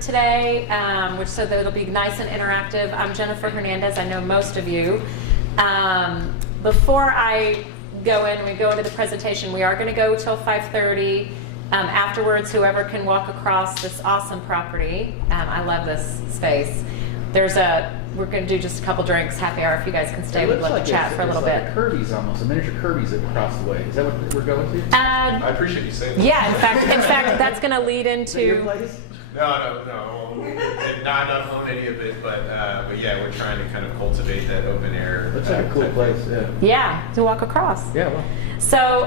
Today, so that it'll be nice and interactive. I'm Jennifer Hernandez. I know most of you. Before I go in, we go into the presentation. We are going to go till 5:30. Afterwards, whoever can walk across this awesome property. I love this space. We're going to do just a couple drinks, happy hour. If you guys can stay, we'd love to chat for a little bit. It's like a Kirby's almost, a miniature Kirby's across the way. Is that what we're going to? I appreciate you saying that. Yeah, in fact, that's going to lead into. No. Not own any of it, but yeah, we're trying to kind of cultivate that open air. Looks like a cool place. Yeah, to walk across. Yeah. Well. So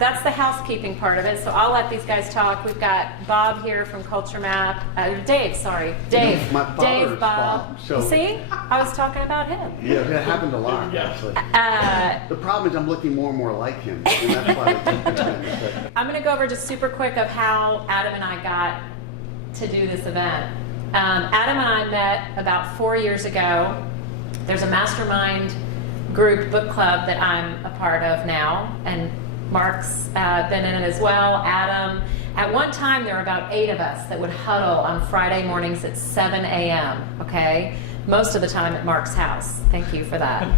that's the housekeeping part of it. So I'll let these guys talk. We've got Bob here from Culture Map. Dave, sorry. Dave. My father's Dave, Bob. So, see? I was talking about him. Yeah, that happened a lot, actually. The problem is I'm looking more and more like him. And that's why I keep doing it. I'm going to go over just super quick of how Adam and I got to do this event. Adam and I met about 4 years ago. There's a mastermind group book club that I'm a part of now, and Mark's been in it as well. Adam. At one time, there were about 8 of us that would huddle on Friday mornings at 7 a.m., okay? Most of the time at Mark's house. Thank you for that.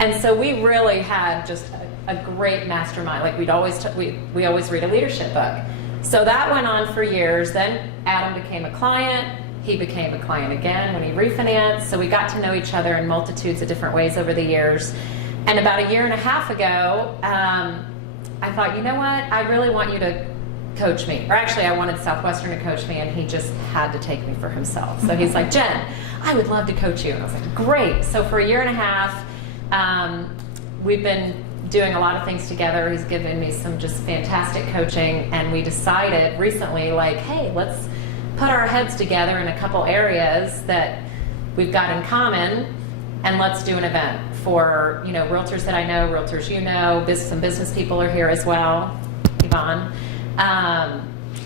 And so we really had just a great mastermind. Like we always read a leadership book. So that went on for years. Then Adam became a client. He became a client again when he refinanced. So we got to know each other in multitudes of different ways over the years. And about 1.5 years ago, I thought, you know what? I really want you to coach me. Or actually, I wanted Southwestern to coach me, and he just had to take me for himself. So he's like, Jen, I would love to coach you. And I was like, great. So for 1.5 years, we've been doing a lot of things together. He's given me some just fantastic coaching, and we decided recently, like, hey, let's put our heads together in a couple areas that we've got in common, and let's do an event for, you know, realtors that I know, realtors you know, some business people are here as well, Yvonne.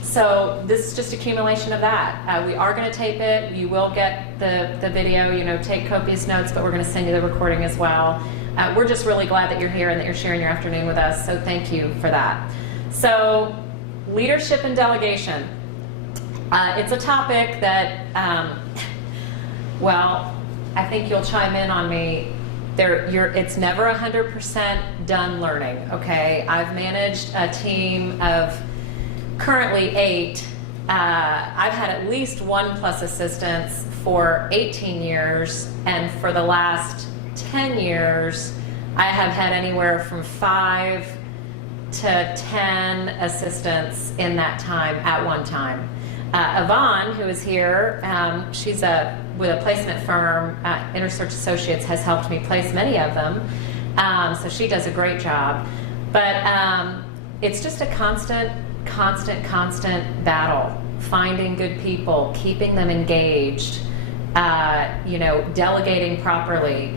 So this is just accumulation of that. We are going to tape it. You will get the video, you know, take copious notes, but we're going to send you the recording as well. We're just really glad that you're here and that you're sharing your afternoon with us, so thank you for that. So, leadership and delegation. It's a topic that, well, I think you'll chime in on me. It's never 100% done learning, okay? I've managed a team of currently 8. I've had at least 1+ assistants for 18 years, and for the last 10 years, I have had anywhere from 5 to 10 assistants in that time at one time. Yvonne, who is here, she's with a placement firm, InterSearch Associates, has helped me place many of them, so she does a great job. But it's just a constant battle, finding good people, keeping them engaged, you know, delegating properly.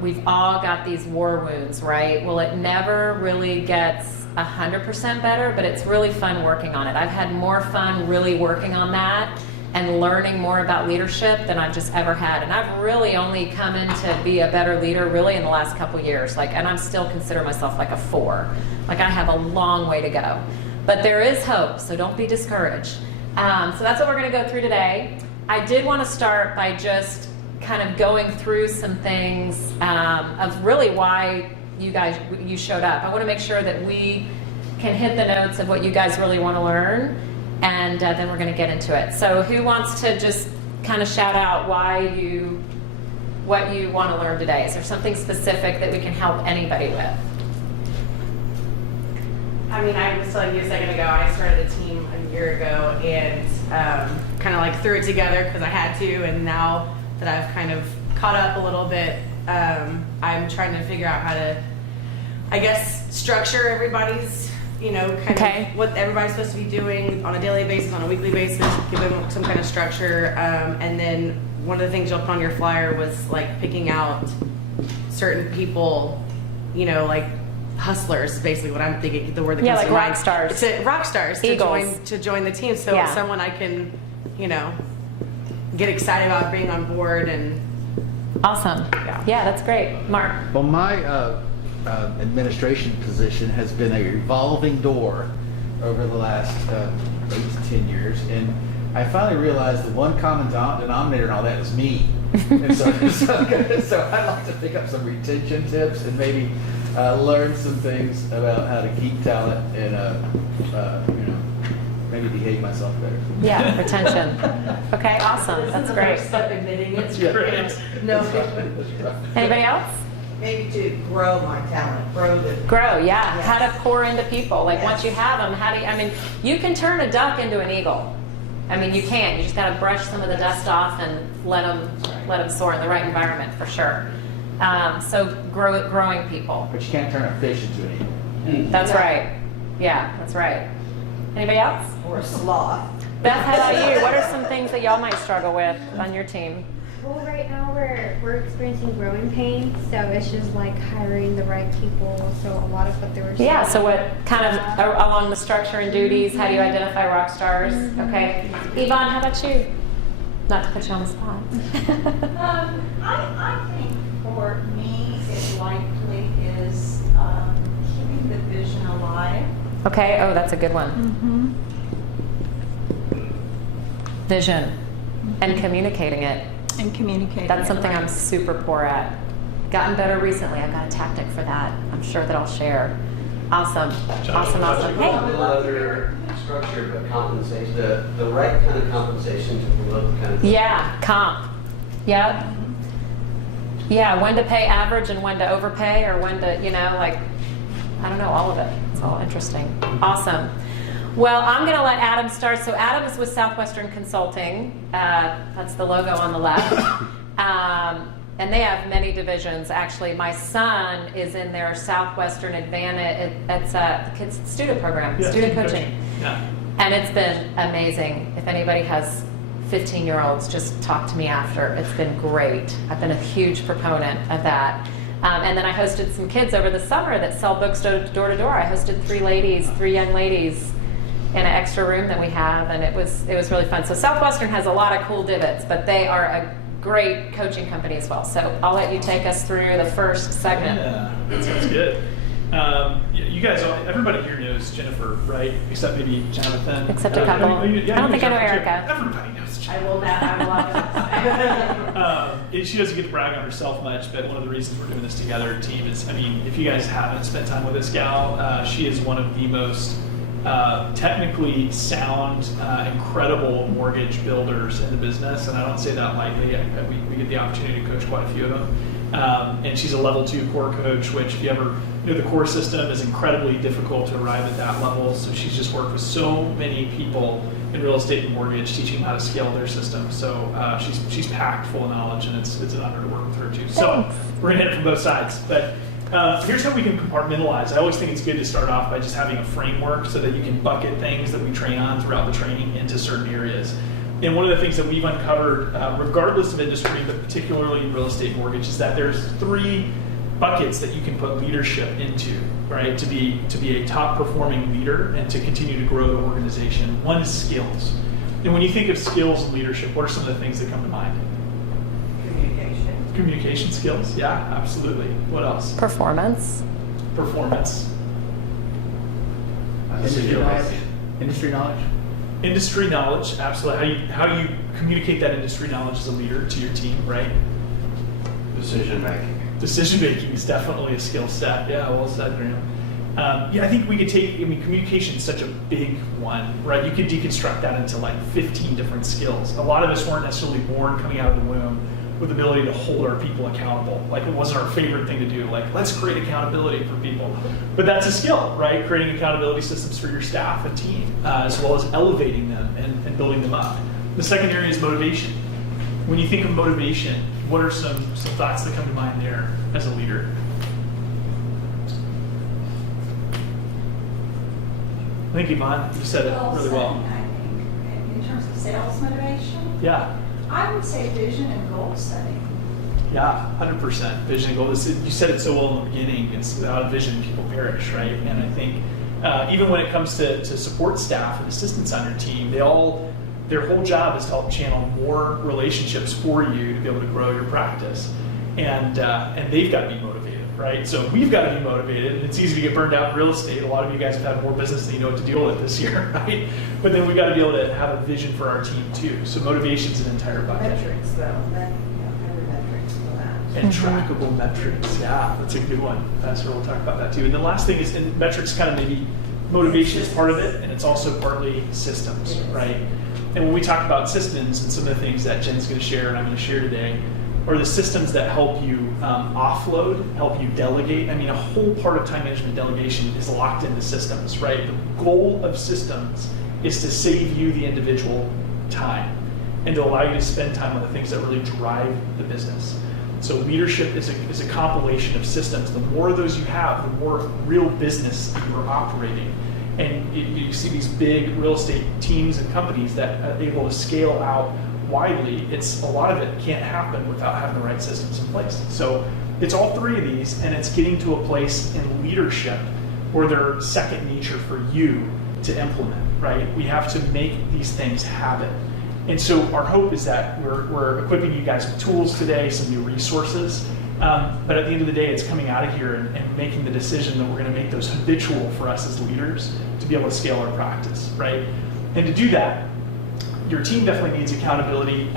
We've all got these war wounds, right? Well, it never really gets 100% better, but it's really fun working on it. I've had more fun really working on that and learning more about leadership than I've just ever had. And I've really only come in to be a better leader really in the last couple years. And I'm still consider myself like a 4. Like I have a long way to go. But there is hope, so don't be discouraged. So that's what we're going to go through today. I did want to start by just kind of going through some things of really why you showed up. I want to make sure that we can hit the notes of what you guys really want to learn, and then we're going to get into it. So who wants to just kind of shout out what you want to learn today? Is there something specific that we can help anybody with? I mean, I was telling you a second ago, I started a team a year ago and kind of like threw it together because I had to, and now that I've kind of caught up a little bit, I'm trying to figure out how to, I guess, structure everybody's, you know, kind of what everybody's supposed to be doing on a daily basis, on a weekly basis, give them some kind of structure. And then one of the things you'll put on your flyer was like picking out certain people, you know, like hustlers, basically what I'm thinking, the word that comes like to mind. rock stars. It's rock stars Eagles. to join the team. So Yeah. someone I can, you know, get excited about being on board. And Awesome. Yeah, that's great. Mark. Well, my administration position has been a revolving door over the last 8 to 10 years, and I finally realized the one common denominator in all that is me. And so I'd like to pick up some retention tips and maybe learn some things about how to keep talent and maybe behave myself better. Yeah, retention. Okay, awesome. That's great. Step admitting it's Yeah. great. No. Anybody else? Maybe to grow my talent, Grow, yeah. Yes. How to pour into people. Like Yes. once you have them, you can turn a duck into an eagle. I mean, you can. You just got to brush some of the dust off and let them soar in the right environment for sure. So growing people. But you can't turn a fish into an eagle. That's right. Yeah, that's right. Anybody else? or a sloth. Beth, how about you? What are some things that y'all might struggle with on your team? Well, right now we're experiencing growing pains, so it's just like hiring the right people. So a lot of what they were saying. Yeah, so what kind of along the structure and duties, how do you identify rock stars? Okay. Yvonne, how about you? Not to put you on the spot. I think for me, it likely is keeping the vision alive. Okay, oh, that's a good one. Vision and communicating it. And communicating. That's something I'm super poor at. Gotten better recently. I've got a tactic for that. I'm sure that I'll share. Awesome. Awesome. Hey. Other structure, but compensation, the right kind of compensation to promote the kind of. Yeah, comp. Yep. Yeah, when to pay average and when to overpay, or when to, I don't know, all of it. It's all interesting. Awesome. Well, I'm going to let Adam start. So Adam is with Southwestern Consulting. That's the logo on the left. And they have many divisions. Actually, my son is in their Southwestern Advantage. It's a kids student program, student coaching. Yeah. And it's been amazing. If anybody has 15-year-olds, just talk to me after. It's been great. I've been a huge proponent of that. And then I hosted some kids over the summer that sell books door to door. I hosted three young ladies in an extra room that we have, and it was really fun. So Southwestern has a lot of cool divots, but they are a great coaching company as well. So I'll let you take us through the first segment. Yeah, that sounds good. You guys, everybody here knows Jennifer, right? Except maybe Jonathan. Except a couple. I don't think I know Erica. Everybody knows Jennifer. I will not. I will She doesn't get to brag on herself much, but one of the reasons we're doing this together, team, is, if you guys haven't spent time with this gal, she is one of the most technically sound, incredible mortgage builders in the business, and I don't say that lightly. We get the opportunity to coach quite a few of them. And she's a level 2 core coach, which, if you ever know, the core system is incredibly difficult to arrive at that level. So she's just worked with so many people in real estate and mortgage, teaching them how to scale their system. So she's packed full of knowledge, and it's an honor to work with her too. So we're gonna hit it from both sides, but. Here's how we can compartmentalize. I always think it's good to start off by just having a framework so that you can bucket things that we train on throughout the training into certain areas. And one of the things that we've uncovered, regardless of industry, but particularly in real estate mortgage, is that there's 3 buckets that you can put leadership into, right? To be a top performing leader and to continue to grow the organization. One is skills. And when you think of skills and leadership, what are some of the things that come to mind? Communication skills, yeah, absolutely. What else? Performance. Industry knowledge. Industry knowledge, absolutely. How you communicate that industry knowledge as a leader to your team, right? Decision making. Decision making is definitely a skill set. Yeah, well said, Graham. I think we could take, communication is such a big one, right? You could deconstruct that into like 15 different skills. A lot of us weren't necessarily born coming out of the womb with the ability to hold our people accountable. Like, it wasn't our favorite thing to do. Like, let's create accountability for people. But that's a skill, right? Creating accountability systems for your staff and team, as well as elevating them and building them up. The second area is motivation. When you think of motivation, what are some thoughts that come to mind there as a leader? I think Yvonne, you said it really well. I think, in terms of sales motivation. Yeah. I would say vision and goal setting. Yeah, 100%. Vision and goal. You said it so well in the beginning. It's without a vision, people perish, right? And I think even when it comes to support staff and assistants on your team, their whole job is to help channel more relationships for you to be able to grow your practice. And they've got to be motivated, right? So we've got to be motivated, and it's easy to get burned out in real estate. A lot of you guys have had more business than you know what to deal with this year, right? But then we've got to be able to have a vision for our team too. So motivation's an entire bucket. Metrics though, that, kind of metrics for that. And trackable metrics, yeah, that's a good one. So we'll talk about that too. And the last thing is, and metrics kind of maybe motivation is part of it, and it's also partly systems, right? And when we talk about systems and some of the things that Jen's going to share and I'm going to share today, are the systems that help you offload, help you delegate. I mean, a whole part of time management delegation is locked into systems, right? The goal of systems is to save you the individual time and to allow you to spend time on the things that really drive the business. So leadership is a compilation of systems. The more of those you have, the more real business you are operating. And you see these big real estate teams and companies that are able to scale out widely. It's a lot of it can't happen without having the right systems in place. So it's all three of these, and it's getting to a place in leadership where they're second nature for you to implement, right? We have to make these things habit. And so our hope is that we're equipping you guys with tools today, some new resources, but at the end of the day, it's coming out of here and making the decision that we're going to make those habitual for us as leaders to be able to scale our practice, right? And to do that, your team definitely needs accountability,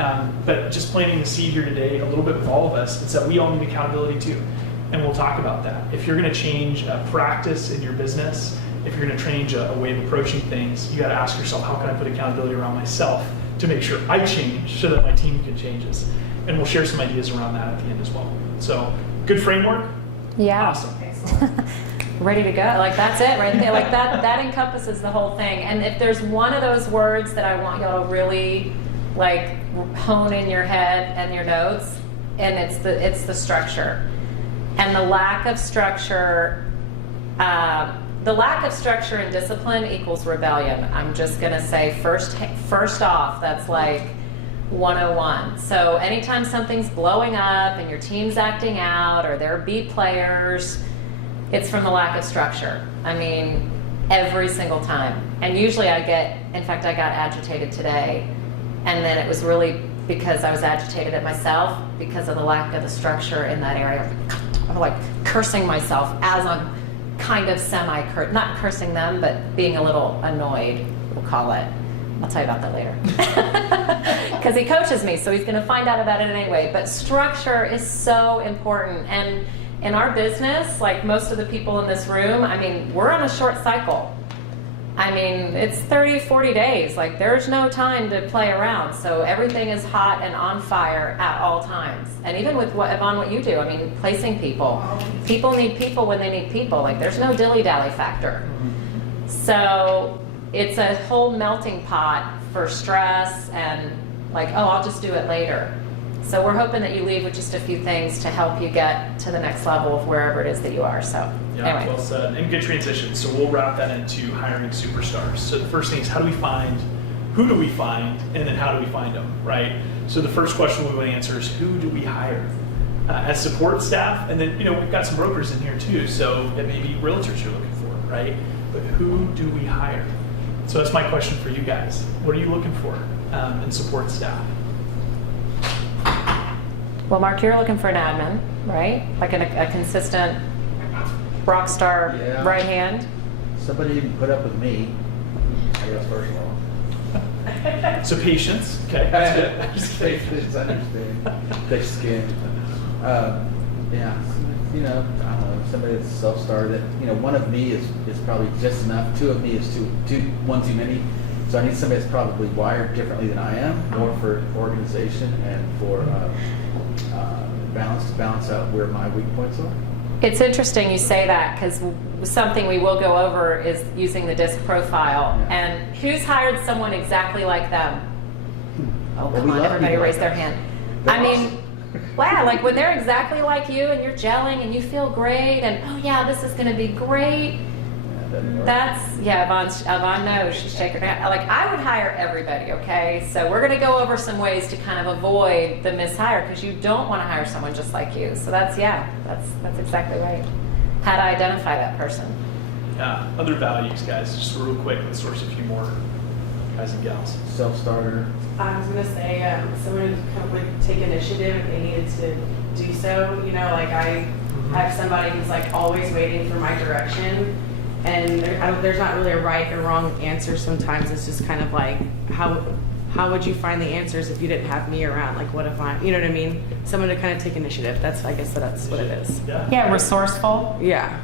but just planting the seed here today, a little bit with all of us, it's that we all need accountability too. And we'll talk about that. If you're going to change a practice in your business, if you're going to change a way of approaching things, you got to ask yourself, how can I put accountability around myself to make sure I change so that my team can change this? And we'll share some ideas around that at the end as well. So, good framework? Yeah. Awesome. Ready to go. Like, that's it right there. Like, that encompasses the whole thing. And if there's one of those words that I want y'all to really, like, hone in your head and your notes, and it's the structure. And the lack of structure, and discipline equals rebellion. I'm just going to say first off, that's like 101. So anytime something's blowing up and your team's acting out or there are B players, it's from the lack of structure. I mean, every single time. And usually I got agitated today, and then it was really because I was agitated at myself because of the lack of the structure in that area. I'm like cursing myself as I'm kind of not cursing them, but being a little annoyed, we'll call it. I'll tell you about that later. Because he coaches me, so he's going to find out about it anyway. But structure is so important. And in our business, like most of the people in this room, I mean, we're on a short cycle. I mean, it's 30, 40 days. Like, there's no time to play around. So everything is hot and on fire at all times. And even with what you do, I mean, placing people. People need people when they need people. Like, there's no dilly-dally factor. So it's a whole melting pot for stress and like, oh, I'll just do it later. So we're hoping that you leave with just a few things to help you get to the next level of wherever it is that you are. So yeah, anyway. Well said. And good transition. So we'll wrap that into hiring superstars. So the first thing is, who do we find, and then how do we find them, right? So the first question we want to answer is, who do we hire as support staff? And then, we've got some brokers in here too, so it may be realtors you're looking for, right? But who do we hire? So that's my question for you guys. What are you looking for in support staff? Well, Mark, you're looking for an admin, right? Like a consistent rock star right hand. Somebody who can put up with me, I guess, first of all. So patience, okay. Just patience, understanding, thick skin. Yeah, I don't know, somebody that's self-started. One of me is probably just enough. Two of me is one too many. So I need somebody that's probably wired differently than I am, more for organization and for balance out where my weak points are. It's interesting you say that, because something we will go over is using the DISC profile. Yeah. And who's hired someone exactly like them? Oh, Well, come we on, love everybody people raise like their that. hand. They're I mean, wow, like when they're exactly like you and you're gelling and you feel great and, oh yeah, this is going to be great. Yvonne knows, she's shaking her head. Like, I would hire everybody, okay? So we're going to go over some ways to kind of avoid the mishire, because you don't want to hire someone just like you. So that's exactly right. How to identify that person. Yeah, other values, guys, just real quick, let's source a few more guys and gals. Self-starter. I was gonna say, someone who kind of would take initiative if they needed to do so. Like I I have somebody who's like always waiting for my direction, and there's not really a right or wrong answer. Sometimes it's just kind of like, how would you find the answers if you didn't have me around? Like, what if you know what I mean? Someone to kind of take initiative. I guess that's what it is. Yeah, resourceful. Yeah.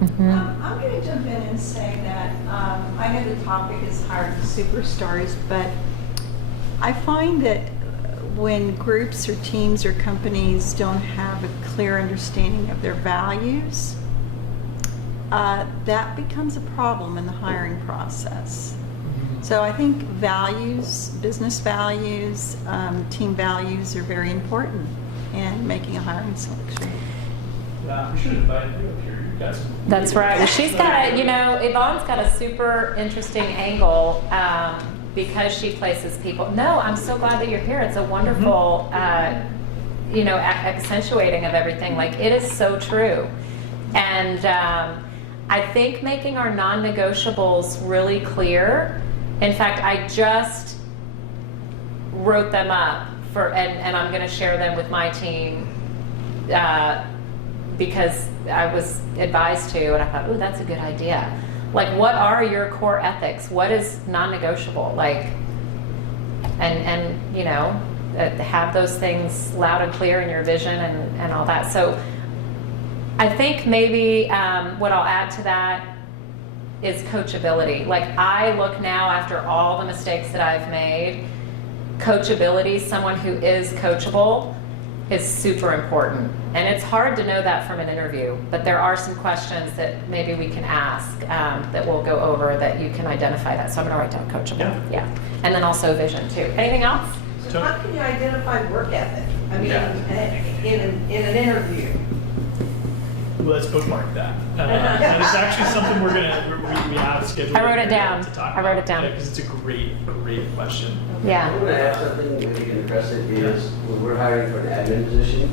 I'm going to jump in and say that I know the topic is hiring superstars, but I find that when groups or teams or companies don't have a clear understanding of their values, that becomes a problem in the hiring process. So I think values, business values, team values are very important in making a hiring selection. Yeah, we should invite you up here. You guys. That's right. Well, she's got a, Yvonne's got a super interesting angle because she places people. No, I'm so glad that you're here. It's a wonderful, accentuating of everything. Like, it is so true. And I think making our non-negotiables really clear. In fact, I just wrote them up and I'm going to share them with my team because I was advised to, and I thought, ooh, that's a good idea. Like, what are your core ethics? What is non-negotiable? Like, and have those things loud and clear in your vision and all that. So I think maybe what I'll add to that is coachability. Like, I look now after all the mistakes that I've made, coachability, someone who is coachable, is super important. And it's hard to know that from an interview, but there are some questions that maybe we can ask that we'll go over that you can identify that. So I'm gonna write down coachable. Yeah. And then also vision too. Anything else? So how can you identify work ethic? I mean, in an interview? Let's bookmark that. And it's actually something we have scheduled. I wrote it down. To talk I wrote it down. Because it's a great question. Yeah. I'm going to add something, maybe you can address it, is when we're hiring for an admin position,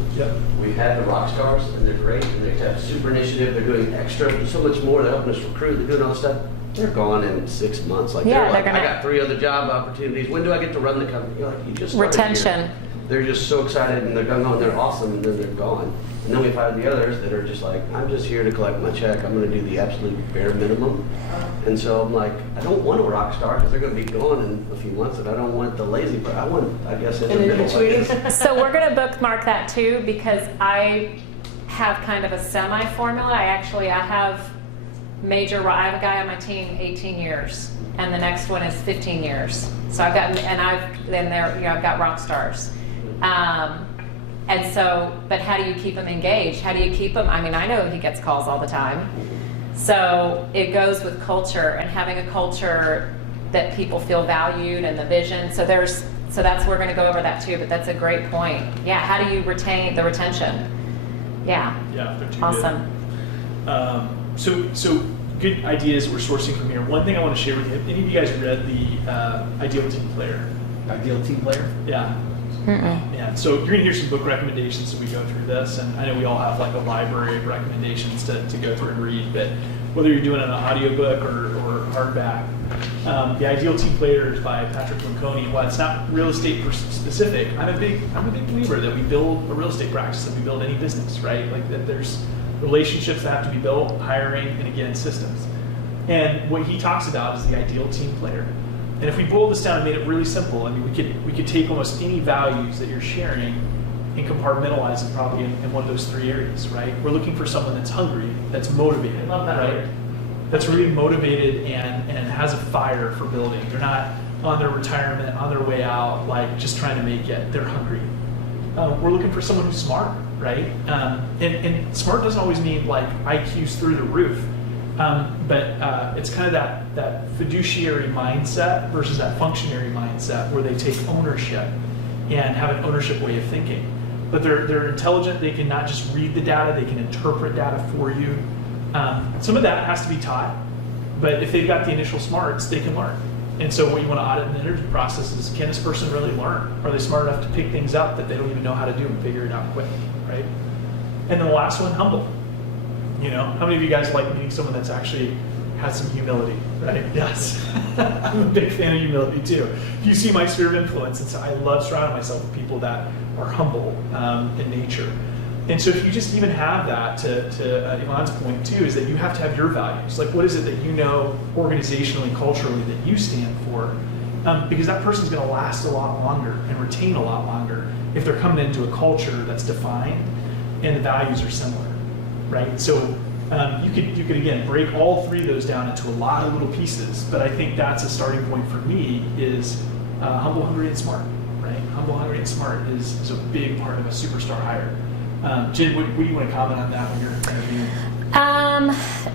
we've had the rock stars, and they're great, and they have super initiative, they're doing extra, so much more, they're helping us recruit, they're doing all this stuff. They're gone in 6 months. Like, Yeah, they're they're like, gonna- I got 3 other job opportunities. When do I get to run the company? You're like, you just started Retention. here. They're just so excited, and they're gung ho, and they're awesome, and then they're gone. And then we've hired the others that are just like, I'm just here to collect my check. I'm going to do the absolute bare minimum. And so I'm like, I don't want a rock star because they're going to be gone in a few months, and I don't want the lazy, but I want, I guess, in the middle. I guess. So we're going to bookmark that too, because I have kind of a semi-formula. I have I have a guy on my team 18 years, and the next one is 15 years. So I've got rock stars. And so, but how do you keep them engaged? How do you keep them? I mean, I know he gets calls all the time. So it goes with culture and having a culture that people feel valued and the vision. So that's, we're going to go over that too, but that's a great point. Yeah. How do you retain the retention? Yeah. Yeah, they're too awesome. Good. So good ideas we're sourcing from here. One thing I want to share with you, have any of you guys read the Ideal Team Player? Ideal team player? Yeah. Yeah, so you're gonna hear some book recommendations as we go through this, and I know we all have like a library of recommendations to go through and read, but whether you're doing an audiobook or hardback, The Ideal Team Player is by Patrick Lencioni. While it's not real estate specific, I'm a big believer that we build a real estate practice, that we build any business, right? Like that there's relationships that have to be built, hiring, and again, systems. And what he talks about is the ideal team player. And if we boil this down and made it really simple, I mean, we could take almost any values that you're sharing and compartmentalize them probably in one of those 3 areas, right? We're looking for someone that's hungry, that's motivated, right? That's really motivated and has a fire for building. They're not on their retirement, on their way out, like just trying to make it. They're hungry. We're looking for someone who's smart, right? And smart doesn't always mean like IQ's through the roof. But it's kind of that fiduciary mindset versus that functionary mindset where they take ownership and have an ownership way of thinking. But they're intelligent. They can not just read the data, they can interpret data for you. Some of that has to be taught, but if they've got the initial smarts, they can learn. And so what you want to audit in the interview process is, can this person really learn? Are they smart enough to pick things up that they don't even know how to do and figure it out quick, right? And then the last one, humble. You know, how many of you guys like meeting someone that's actually had some humility, right? Yes. I'm a big fan of humility too. If you see my sphere of influence, I love surrounding myself with people that are humble in nature. And so if you just even have that, to Yvonne's point too, is that you have to have your values. Like, what is it that you know organizationally, culturally, that you stand for? Because that person's going to last a lot longer and retain a lot longer if they're coming into a culture that's defined and the values are similar, right? So you could again break all three of those down into a lot of little pieces, but I think that's a starting point for me is humble, hungry, and smart, right? Humble, hungry, and smart is a big part of a superstar hire. Jen, what do you want to comment on that when you're interviewing?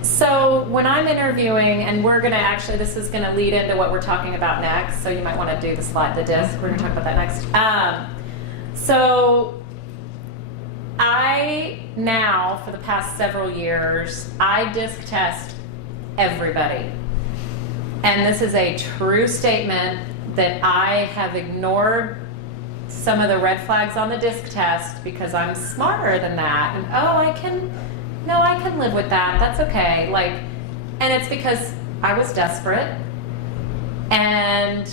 So when I'm interviewing, and we're going to actually, this is going to lead into what we're talking about next, so you might want to do the disc. We're going to talk about that next. So I now, for the past several years, I disc test everybody. And this is a true statement that I have ignored some of the red flags on the disc test because I'm smarter than that. And I can live with that. That's okay. And it's because I was desperate and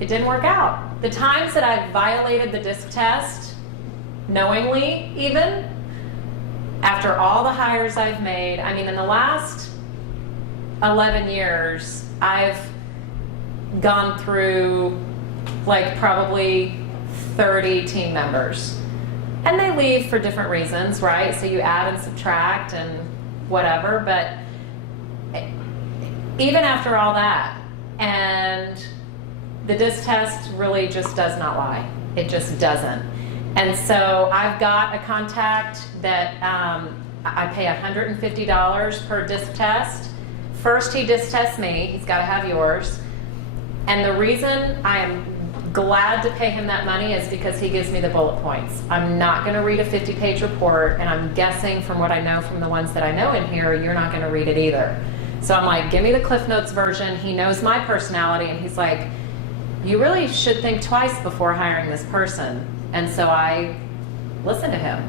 it didn't work out. The times that I violated the disc test, knowingly even, after all the hires I've made, I mean, in the last 11 years, I've gone through probably 30 team members. And they leave for different reasons, right? So you add and subtract and whatever, but even after all that, and the disc test really just does not lie. It just doesn't. And so I've got a contact that I pay $150 per disc test. First he disc tests me, he's got to have yours. And the reason I am glad to pay him that money is because he gives me the bullet points. I'm not going to read a 50-page report, and I'm guessing from what I know from the ones that I know in here, you're not going to read it either. So I'm like, give me the Cliff Notes version. He knows my personality, and he's like, you really should think twice before hiring this person. And so I listen to him.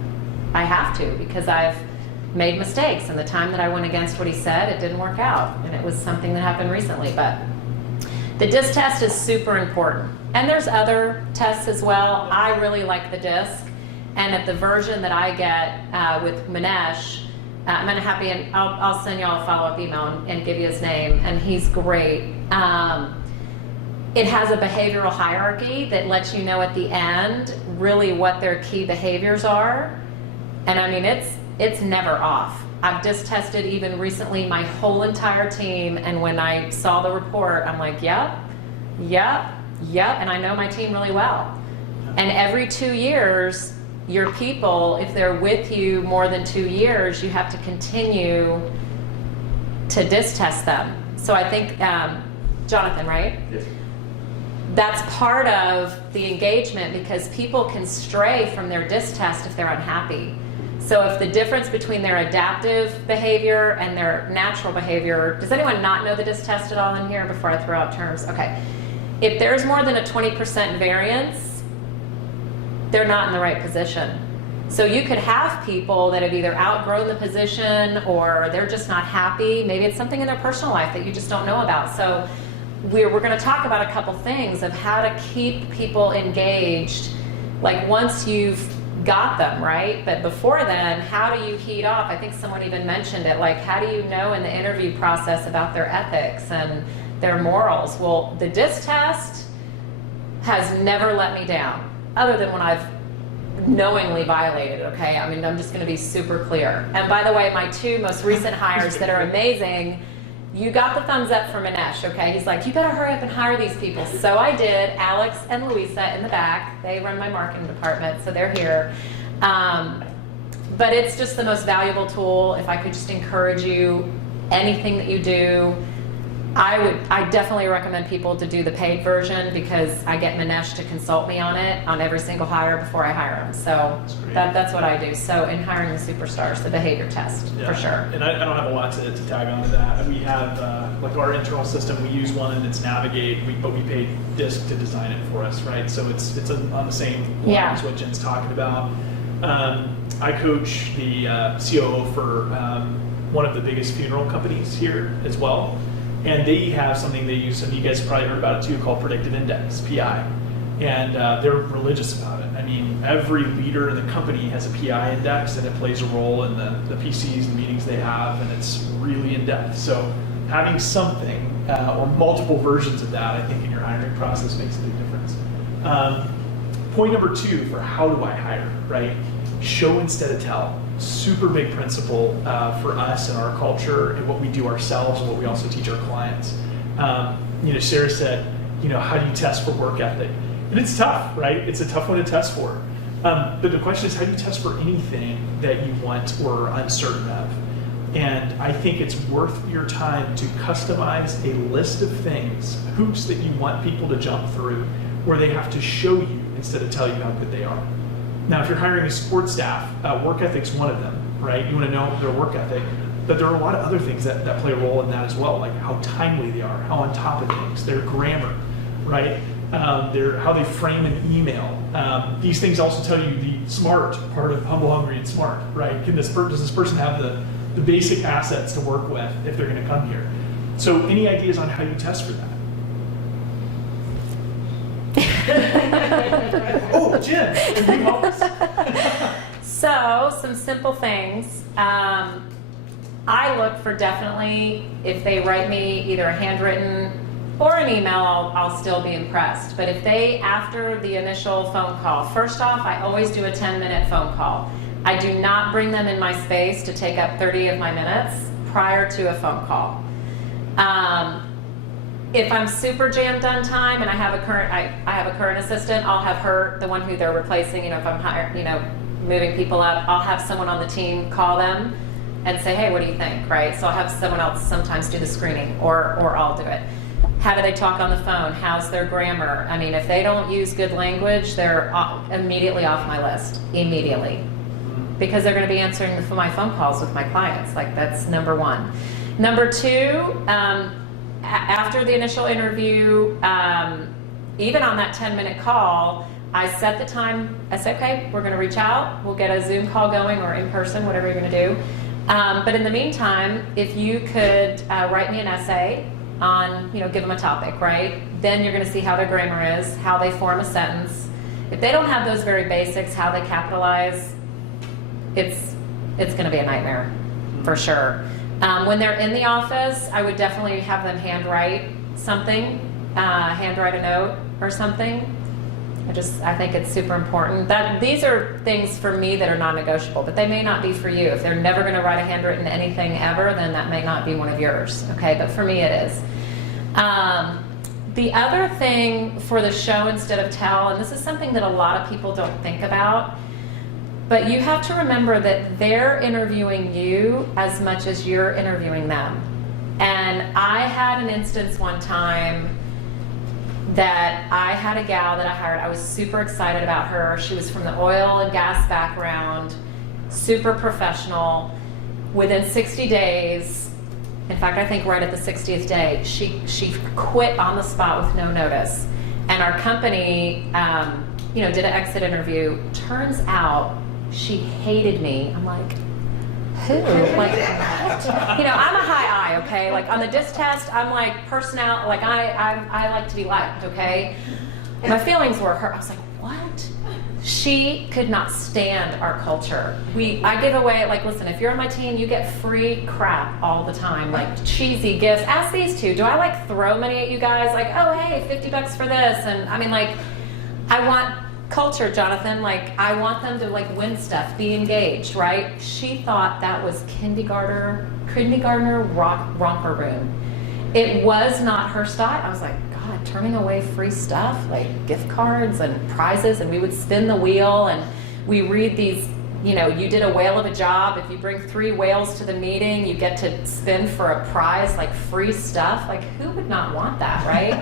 I have to, because I've made mistakes, and the time that I went against what he said, it didn't work out, and it was something that happened recently. But the disc test is super important. And there's other tests as well. I really like the disc. And at the version that I get with Manesh, I'm happy, and I'll send y'all a follow-up email and give you his name, and he's great. It has a behavioral hierarchy that lets you know at the end really what their key behaviors are. And I mean, it's never off. I've disc tested even recently my whole entire team, and when I saw the report, I'm like, yep, and I know my team really well. And every 2 years, your people, if they're with you more than 2 years, you have to continue to disc test them. So I think, Jonathan, right? Yes. That's part of the engagement, because people can stray from their disc test if they're unhappy. So if the difference between their adaptive behavior and their natural behavior, does anyone not know the disc test at all in here before I throw out terms? Okay. If there's more than a 20% variance, they're not in the right position. So you could have people that have either outgrown the position or they're just not happy. Maybe it's something in their personal life that you just don't know about. So we're going to talk about a couple things of how to keep people engaged, once you've got them, right? But before then, how do you heat off? I think someone even mentioned it, how do you know in the interview process about their ethics and their morals? Well, the disc test has never let me down, other than when I've knowingly violated, okay? I mean, I'm just gonna be super clear. And by the way, my 2 most recent hires that are amazing, you got the thumbs up from Manesh, okay? He's like, you better hurry up and hire these people. So I did. Alex and Louisa in the back, they run my marketing department, so they're here. But it's just the most valuable tool. If I could just encourage you, anything that you do, I definitely recommend people to do the paid version, because I get Manesh to consult me on it on every single hire before I hire them. So that's what I do. So in hiring the superstars, the behavior test, for sure. And I don't have a lot to tag on to that. We have our internal system. We use one, and it's Navigate, but we paid Disc to design it for us, right? So it's on the same line as what Jen's talking about. I coach the COO for one of the biggest funeral companies here as well. And they have something they use, and you guys probably heard about it too, called Predictive Index, PI. And they're religious about it. I mean, every leader in the company has a PI index, and it plays a role in the PCs, the meetings they have, and it's really in depth. So having something or multiple versions of that, I think, in your hiring process makes a big difference. Point number 2 for how do I hire, right? Show instead of tell. Super big principle for us and our culture and what we do ourselves and what we also teach our clients. Sarah said, how do you test for work ethic? And it's tough, right? It's a tough one to test for. But the question is, how do you test for anything that you want or are uncertain of? And I think it's worth your time to customize a list of things, hoops that you want people to jump through, where they have to show you instead of tell you how good they are. Now, if you're hiring a support staff, work ethic's one of them, right? You want to know their work ethic, but there are a lot of other things that play a role in that as well, like how timely they are, how on top of things, their grammar, right? How they frame an email. These things also tell you the smart part of humble, hungry, and smart, right? Does this person have the basic assets to work with if they're going to come here? So, any ideas on how you test for that? Oh, Jen, can you help us? So, some simple things. I look for definitely, if they write me either a handwritten or an email, I'll still be impressed. But if they, after the initial phone call, first off, I always do a 10-minute phone call. I do not bring them in my space to take up 30 of my minutes prior to a phone call. If I'm super jammed on time and I have a current assistant, I'll have her, the one who they're replacing, if I'm moving people up, I'll have someone on the team call them and say, hey, what do you think, right? So I'll have someone else sometimes do the screening, or I'll do it. How do they talk on the phone? How's their grammar? I mean, if they don't use good language, they're immediately off my list, immediately. Because they're going to be answering my phone calls with my clients. Like, that's number 1. Number 2, after the initial interview, even on that 10-minute call, I set the time. I say, okay, we're going to reach out. We'll get a Zoom call going or in person, whatever you're going to do. But in the meantime, if you could write me an essay on, give them a topic, right? Then you're going to see how their grammar is, how they form a sentence. If they don't have those very basics, how they capitalize, it's going to be a nightmare, for sure. When they're in the office, I would definitely have them handwrite something, handwrite a note or something. I think it's super important. These are things for me that are non-negotiable, but they may not be for you. If they're never going to write a handwritten anything ever, then that may not be one of yours, okay? But for me, it is. The other thing for the show instead of tell, and this is something that a lot of people don't think about, but you have to remember that they're interviewing you as much as you're interviewing them. And I had an instance one time that I had a gal that I hired. I was super excited about her. She was from the oil and gas background, super professional. Within 60 days, in fact, I think right at the 60th day, she quit on the spot with no notice. And our company, did an exit interview. Turns out she hated me. I'm like, who? Like, what? I'm a high I, okay? Like, on the DISC test, I'm like personality, like I like to be liked, okay? My feelings were hurt. I was like, what? She could not stand our culture. I give away, like, listen, if you're on my team, you get free crap all the time, like cheesy gifts. Ask these two. Do I like throw money at you guys? Like, oh, hey, $50 for this. And I mean, like, I want culture, Jonathan. Like, I want them to like win stuff, be engaged, right? She thought that was kindergartner romper room. It was not her style. I was like, God, turning away free stuff, like gift cards and prizes, and we would spin the wheel and we read these, you did a whale of a job. If you bring 3 whales to the meeting, you get to spin for a prize, like free stuff. Like, who would not want that, right?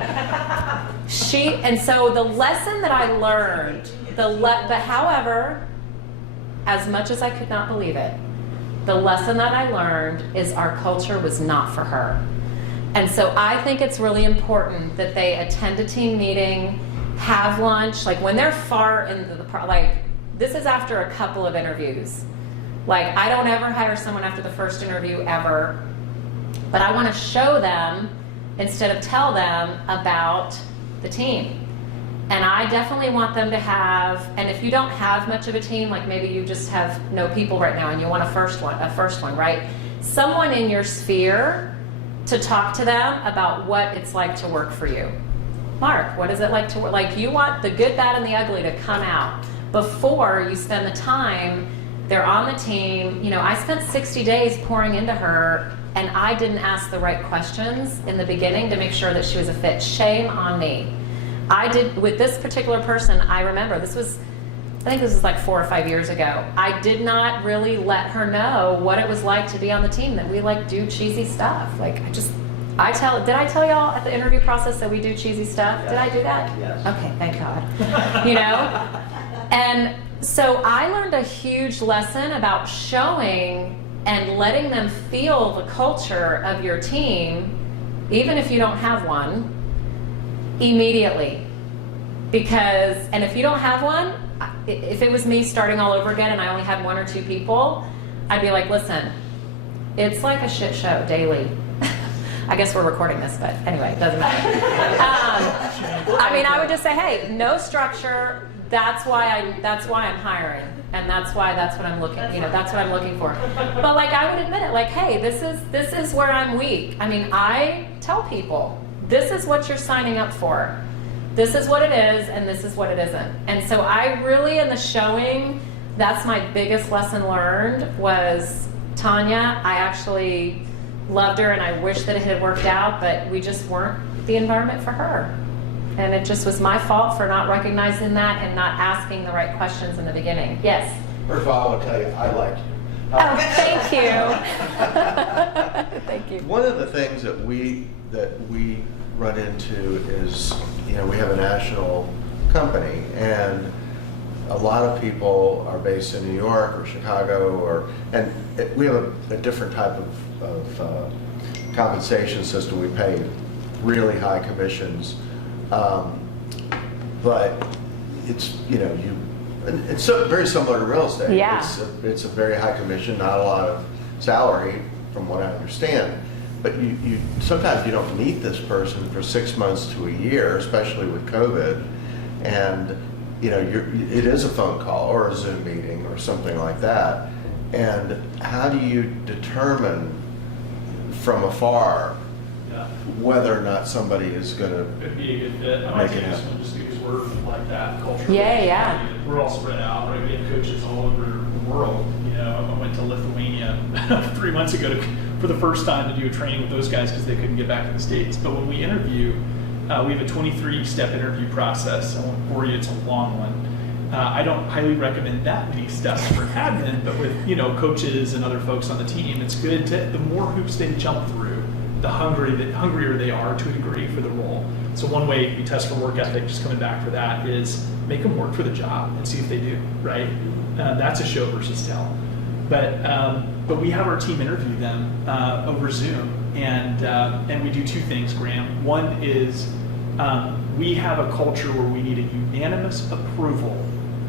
And so the lesson that I learned, however, as much as I could not believe it, the lesson that I learned is our culture was not for her. And so I think it's really important that they attend a team meeting, have lunch, like when they're far into this is after a couple of interviews. Like, I don't ever hire someone after the first interview ever, but I want to show them instead of tell them about the team. And I definitely want them to have, and if you don't have much of a team, like maybe you just have no people right now and you want a first one, right? Someone in your sphere to talk to them about what it's like to work for you. Mark, what is it like to work? Like, you want the good, bad, and the ugly to come out before you spend the time. They're on the team. You know, I spent 60 days pouring into her, and I didn't ask the right questions in the beginning to make sure that she was a fit. Shame on me. I did, with this particular person, I remember, I think this was like 4 or 5 years ago. I did not really let her know what it was like to be on the team, that we like do cheesy stuff. Like, did I tell y'all at the interview process that we do cheesy stuff? Yes. Did I do that? Yes. Okay, thank God. You know? And so I learned a huge lesson about showing and letting them feel the culture of your team, even if you don't have one, immediately. Because, and if you don't have one, if it was me starting all over again and I only had 1 or 2 people, I'd be like, listen, it's like a shit show daily. I guess we're recording this, but anyway, it doesn't matter. I mean, I would just say, hey, no structure. That's why I'm hiring, and that's what I'm looking. You know, that's what I'm looking for. But like, I would admit it. Like, hey, this is where I'm weak. I mean, I tell people, this is what you're signing up for. This is what it is, and this is what it isn't. And so I really, in the showing, that's my biggest lesson learned was Tanya. I actually loved her, and I wish that it had worked out, but we just weren't the environment for her. And it just was my fault for not recognizing that and not asking the right questions in the beginning. Yes? First of all, I want to tell you, I like you. Oh, thank you. Thank you. One of the things that we run into is, you know, we have a national company, and a lot of people are based in New York or Chicago, we have a different type of compensation system. We pay really high commissions, but it's, you know, it's very similar to real estate. Yeah. It's a very high commission, not a lot of salary, from what I understand. But you sometimes you don't meet this person for 6 months to a year, especially with COVID, and you know, it is a phone call or a Zoom meeting or something like that. And how do you determine from afar whether or not somebody is going to could be a good fit? I might take this one just because we're like that culturally. Yeah. We're all spread out, right? We have coaches all over the world. You know, I went to Lithuania 3 months ago for the first time to do a training with those guys because they couldn't get back to the States. But when we interview, we have a 23-step interview process. I won't bore you, it's a long one. I don't highly recommend that many steps for admin, but with, you know, coaches and other folks on the team, it's good to, the more hoops they jump through, the hungrier they are to a degree for the role. So one way we test for work ethic, just coming back for that, is make them work for the job and see if they do, right? That's a show versus tell. But we have our team interview them over Zoom, and we do 2 things, Graham. One is we have a culture where we need a unanimous approval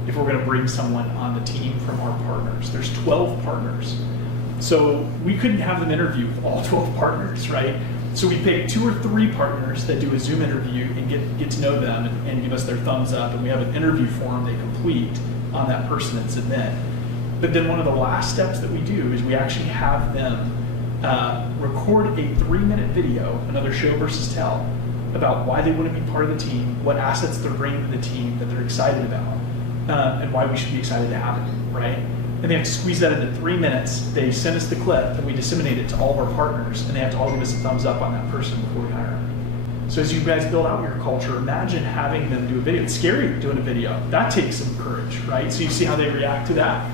if we're going to bring someone on the team from our partners. There's 12 partners. So we couldn't have them interview with all 12 partners, right? So we pick 2 or 3 partners that do a Zoom interview and get to know them and give us their thumbs up, and we have an interview form they complete on that person and submit. But then one of the last steps that we do is we actually have them record a 3-minute video, another show versus tell, about why they want to be part of the team, what assets they're bringing to the team that they're excited about, and why we should be excited to have them, right? And they have to squeeze that into 3 minutes. They send us the clip, and we disseminate it to all of our partners, and they have to all give us a thumbs up on that person before we hire them. So as you guys build out your culture, imagine having them do a video. It's scary doing a video. That takes some courage, right? So you see how they react to that.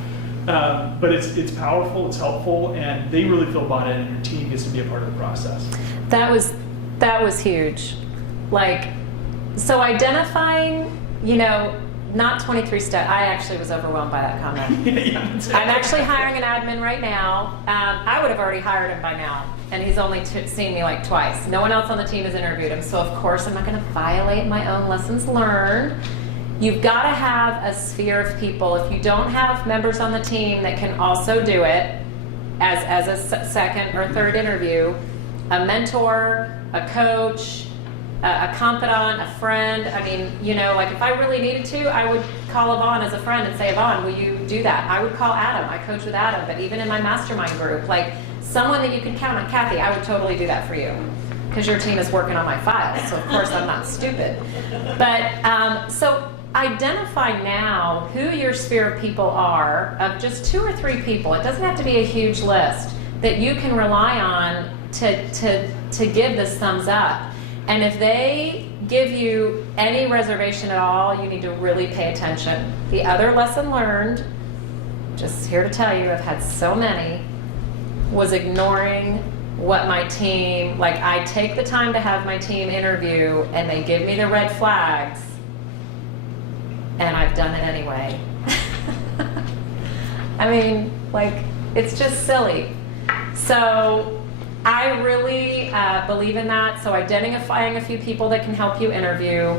But it's powerful, it's helpful, and they really feel bought in, and your team gets to be a part of the process. That was huge. Like, so identifying, you know, not 23 steps. I actually was overwhelmed by that comment. I'm actually hiring an admin right now. I would have already hired him by now, and he's only seen me like twice. No one else on the team has interviewed him, so of course I'm not going to violate my own lessons learned. You've got to have a sphere of people. If you don't have members on the team that can also do it as a second or third interview, a mentor, a coach, a confidant, a friend. I mean, you know, like if I really needed to, I would call Yvonne as a friend and say, Yvonne, will you do that? I would call Adam. I coach with Adam, but even in my mastermind group, like someone that you can count on. Kathy, I would totally do that for you because your team is working on my files. So of course I'm not stupid. But so identify now who your sphere of people are, of just 2 or 3 people. It doesn't have to be a huge list that you can rely on to give this thumbs up. And if they give you any reservation at all, you need to really pay attention. The other lesson learned, just here to tell you, I've had so many, was ignoring what my team, like I take the time to have my team interview and they give me the red flags and I've done it anyway. I mean, like, it's just silly. So I really believe in that. So identifying a few people that can help you interview.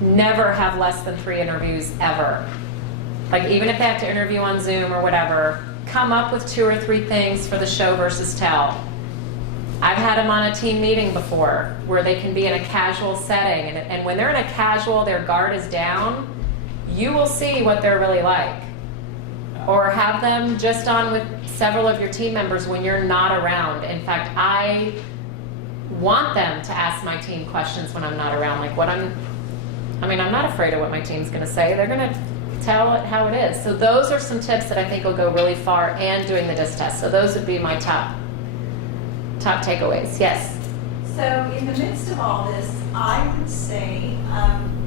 Never have less than 3 interviews ever. Like even if they have to interview on Zoom or whatever, come up with 2 or 3 things for the show versus tell. I've had them on a team meeting before where they can be in a casual setting. And when they're in a casual, their guard is down, you will see what they're really like. Or have them just on with several of your team members when you're not around. In fact, I want them to ask my team questions when I'm not around. Like I'm not afraid of what my team's gonna say. They're gonna tell it how it is. So those are some tips that I think will go really far, and doing the DISC test. So those would be my top takeaways. Yes? So in the midst of all this, I would say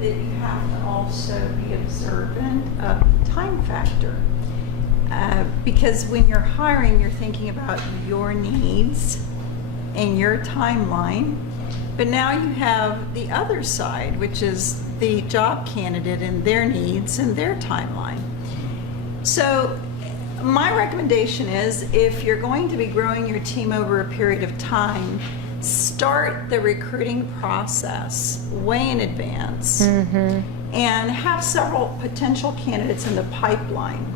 that you have to also be observant of time factor. Because when you're hiring, you're thinking about your needs and your timeline. But now you have the other side, which is the job candidate and their needs and their timeline. So my recommendation is, if you're going to be growing your team over a period of time, start the recruiting process way in advance and have several potential candidates in the pipeline.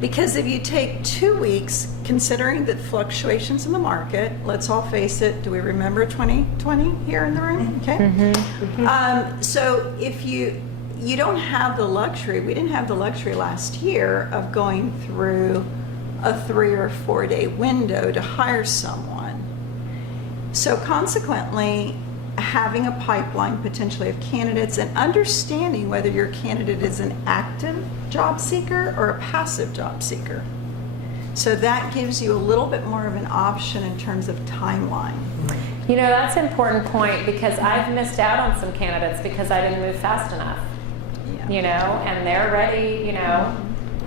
Because if you take 2 weeks, considering the fluctuations in the market, let's all face it, do we remember 2020 here in the room? Okay. So if you don't have the luxury, we didn't have the luxury last year of going through a 3 or 4 day window to hire someone. So consequently, having a pipeline potentially of candidates and understanding whether your candidate is an active job seeker or a passive job seeker. So that gives you a little bit more of an option in terms of timeline. You know, that's an important point, because I've missed out on some candidates because I didn't move fast enough. Yeah. You know, and they're ready, you know,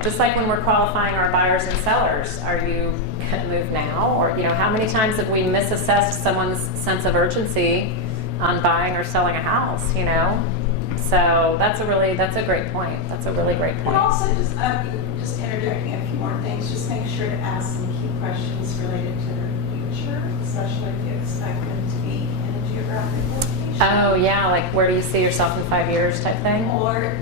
just like when we're qualifying our buyers and sellers. Are you going to move now? Or, you know, how many times have we misassessed someone's sense of urgency on buying or selling a house, you know? So that's a great point. That's a really great point. And also just interjecting a few more things, just make sure to ask some key questions related to their future, especially if you expect them to be in a geographic location. Oh yeah, like where do you see yourself in 5 years type thing? Or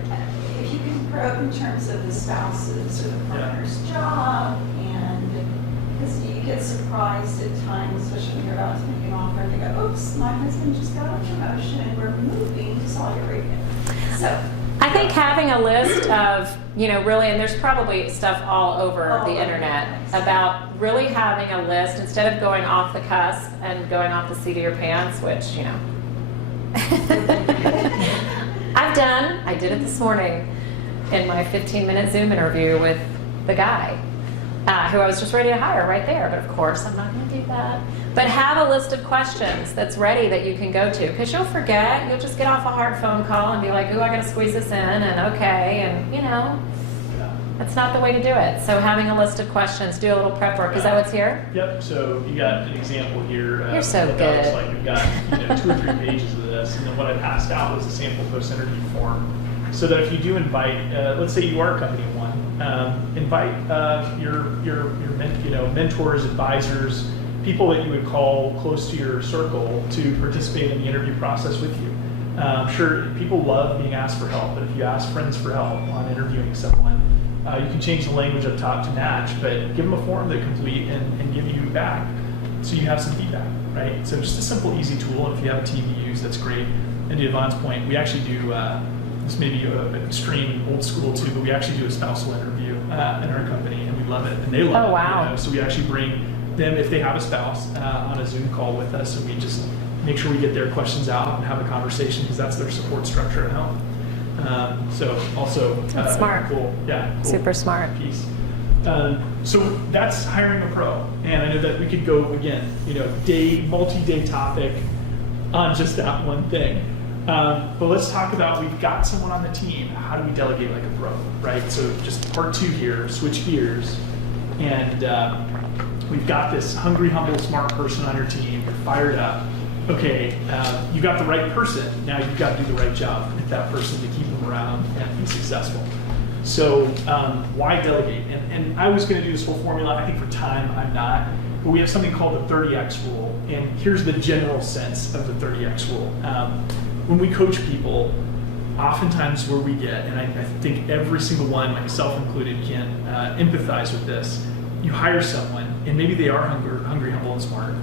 if you can probe in terms of the spouse's or the partner's job, and because you get surprised at times, especially when you're about to make an offer, and they go, oops, my husband just got a promotion and we're moving to Saudi Arabia. So I think having a list of, you know, really, and there's probably stuff all over the internet about really having a list instead of going off the cusp and going off the seat of your pants, which, you know, I did it this morning in my 15-minute Zoom interview with the guy who I was just ready to hire right there. But of course, I'm not going to do that. But have a list of questions that's ready that you can go to, because you'll forget. You'll just get off a hard phone call and be like, ooh, I got to squeeze this in, and okay, and you know, that's not the way to do it. So having a list of questions, do a little prep work. Is that what's here? Yep. So you got an example here. You're so what that good. looks like. We've got 2 or 3 pages of this, and then what I passed out was a sample post-interview form, so that if you do invite, let's say you are company one, invite your mentors, advisors, people that you would call close to your circle to participate in the interview process with you. Sure, people love being asked for help, but if you ask friends for help on interviewing someone, you can change the language up top to match, but give them a form to complete and give you back. so you have some feedback, right? So just a simple, easy tool. And if you have a team you use, that's great. And to Yvonne's point, we actually do, this may be an extreme old school too, but we actually do a spousal interview in our company, and we love it, and they love it. Oh, wow. You know? So we actually bring them, if they have a spouse, on a Zoom call with us, and we just make sure we get their questions out and have a conversation, because that's their support structure at home. So also, That's smart. Cool, yeah, cool Super smart. piece. So that's hiring a pro, and I know that we could go again, you know, multi-day topic on just that one thing. But let's talk about, we've got someone on the team. How do we delegate like a pro, right? So just part 2 here, switch gears, and we've got this hungry, humble, smart person on your team. You're fired up. Okay, you got the right person. Now you've got to do the right job with that person to keep them around and be successful. So why delegate? And I was going to do this whole formula. I think for time, I'm not. But we have something called the 30X rule. And here's the general sense of the 30X rule. When we coach people, oftentimes where we get, and I think every single one, myself included, can empathize with this. You hire someone, and maybe they are hungry, humble, and smart.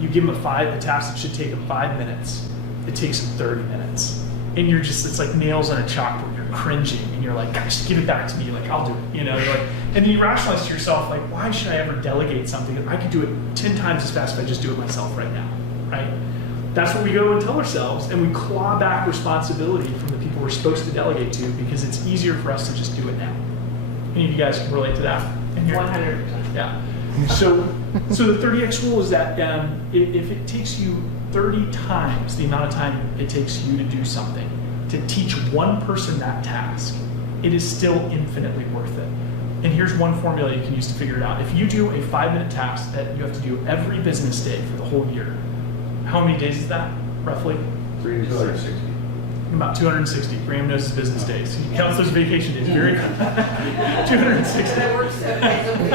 You give them a task that should take them 5 minutes. It takes them 30 minutes. And you're just, it's like nails on a chalkboard. You're cringing, and you're like, guys, just give it back to me. Like, I'll do it. You know, you're like, and then you rationalize to yourself, like, why should I ever delegate something? I could do it 10 times as fast if I just do it myself right now, right? That's what we go and tell ourselves, and we claw back responsibility from the people we're supposed to delegate to, because it's easier for us to just do it now. Any of you guys can relate to that? 100%. Yeah. So the 30X rule is that if it takes you 30 times the amount of time it takes you to do something, to teach one person that task, it is still infinitely worth it. And here's one formula you can use to figure it out. If you do a 5-minute task that you have to do every business day for the whole year, how many days is that, roughly? 360. About 260. Graham knows his business days. He counts those vacation days. Very good. 260. That works 7 days a week.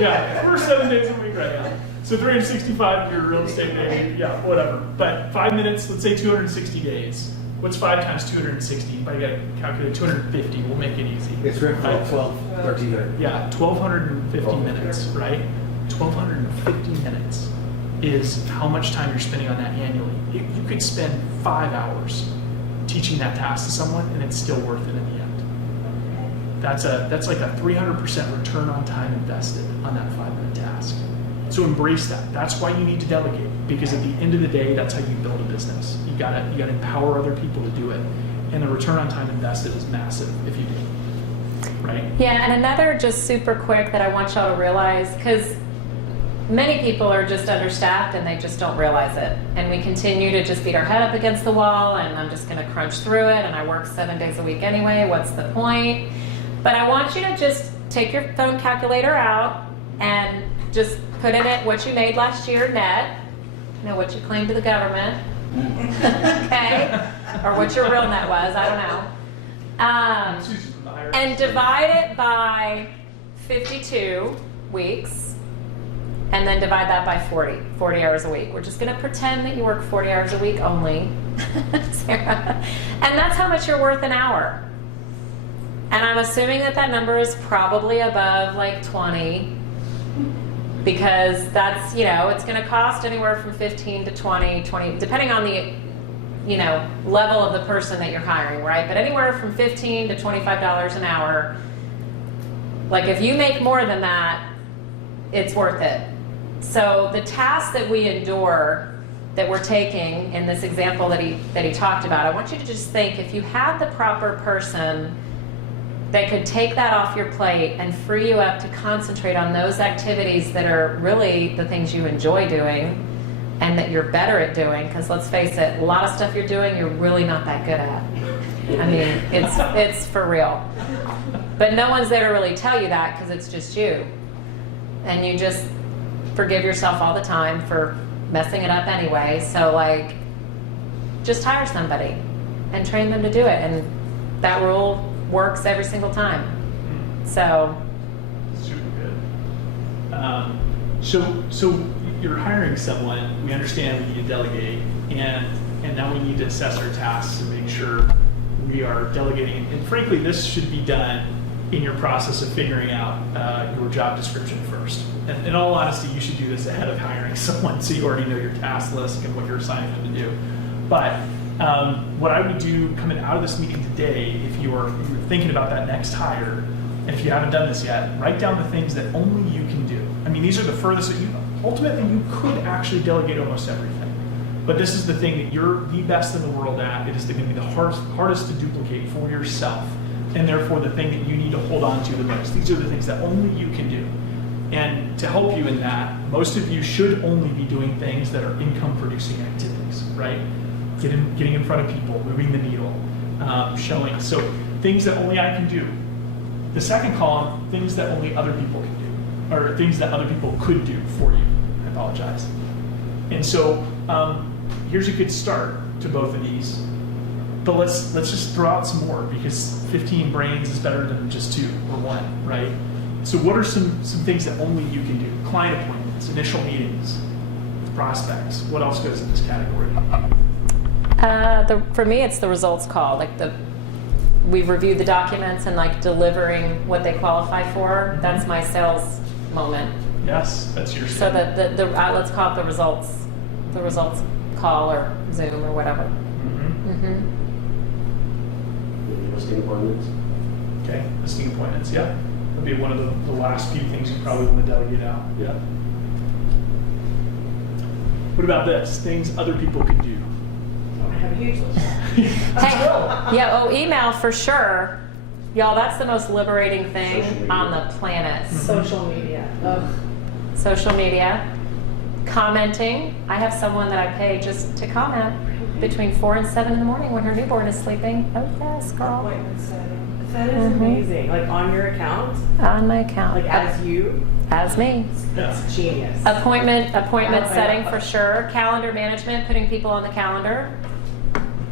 Yeah, we're 7 days a week right now. So 365 if you're a real estate day. Yeah, whatever. But 5 minutes, let's say 260 days. What's 5 times 260? I got to calculate 250. We'll make it easy. It's right, 1,300. Yeah, 1,250 minutes, right? 1,250 minutes is how much time you're spending on that annually. You could spend 5 hours teaching that task to someone, and it's still worth it in the end. That's like a 300% return on time invested on that 5-minute task. So embrace that. That's why you need to delegate, because at the end of the day, that's how you build a business. You gotta empower other people to do it, and the return on time invested is massive if you do. Right? Yeah, and another just super quick that I want y'all to realize, because many people are just understaffed and they just don't realize it. And we continue to just beat our head up against the wall, and I'm just going to crunch through it, and I work 7 days a week anyway. What's the point? But I want you to just take your phone calculator out and just put in it what you made last year net, you know, what you claimed to the government, okay? Or what your real net was, I don't know. And divide it by 52 weeks. And then divide that by 40 hours a week. We're just going to pretend that you work 40 hours a week only, Sarah. And that's how much you're worth an hour. And I'm assuming that that number is probably above like 20, because that's, you know, it's going to cost anywhere from 15 to 20, depending on the, you know, level of the person that you're hiring, right? But anywhere from $15 to $25 an hour. Like if you make more than that, it's worth it. So the tasks that we endure, that we're taking in this example that he talked about, I want you to just think, if you had the proper person that could take that off your plate and free you up to concentrate on those activities that are really the things you enjoy doing and that you're better at doing, because let's face it, a lot of stuff you're doing you're really not that good at. I mean, it's for real. But no one's there to really tell you that, because it's just you. And you just forgive yourself all the time for messing it up anyway. So like, just hire somebody and train them to do it. And that rule works every single time. So. Super good. So you're hiring someone, we understand we need to delegate, and now we need to assess our tasks and make sure we are delegating. And frankly, this should be done in your process of figuring out your job description first. And in all honesty, you should do this ahead of hiring someone so you already know your task list and what you're assigning them to do. But what I would do coming out of this meeting today, if you're thinking about that next hire, and if you haven't done this yet, write down the things that only you can do. I mean, these are the furthest that ultimately you could actually delegate almost everything. But this is the thing that you're the best in the world at. It is going to be the hardest to duplicate for yourself, and therefore the thing that you need to hold on to the most. These are the things that only you can do. And to help you in that, most of you should only be doing things that are income-producing activities, right? Getting in front of people, moving the needle, showing. So things that only I can do. The second column, things that only other people can do, or things that other people could do for you. I apologize. And so here's a good start to both of these. But let's just throw out some more, because 15 brains is better than just 2 or 1, right? So what are some things that only you can do? Client appointments, initial meetings, prospects. What else goes in this category? For me, it's the results call. We've reviewed the documents and delivering what they qualify for. Mm-hmm. That's my sales moment. Yes, that's your. So let's call it the results call or Zoom or whatever. Mm-hmm. Listing appointments. Okay, listing appointments. Yeah, that'd be one of the last few things you probably want to delegate out. Yeah. What about this? Things other people could do. I have a huge list. Email for sure. Y'all, that's the most liberating thing on the planet. Social media. Ugh. Social media. Commenting. I have someone that I pay just to comment between 4 and 7 in the morning when her newborn is sleeping. Oh yes, girl. Appointment setting. That is amazing. On your account? On my account. As you? As me. That's genius. Appointment setting for sure. Calendar management, putting people on the calendar.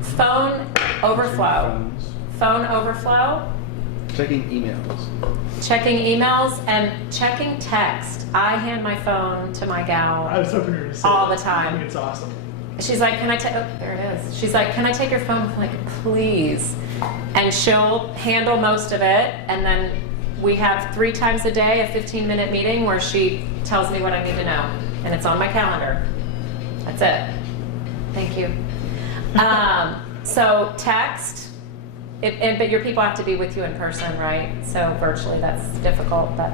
Phone overflow. Checking emails. Checking emails and checking text. I hand my phone to my gal I was hoping you were going to say all that. the time. I think it's awesome. She's like, can I take, oh, there it is. She's like, can I take your phone? I'm like, please. And she'll handle most of it. And then we have 3 times a day, a 15-minute meeting where she tells me what I need to know. And it's on my calendar. That's it. Thank you. So text, but your people have to be with you in person, right? So virtually that's difficult, but.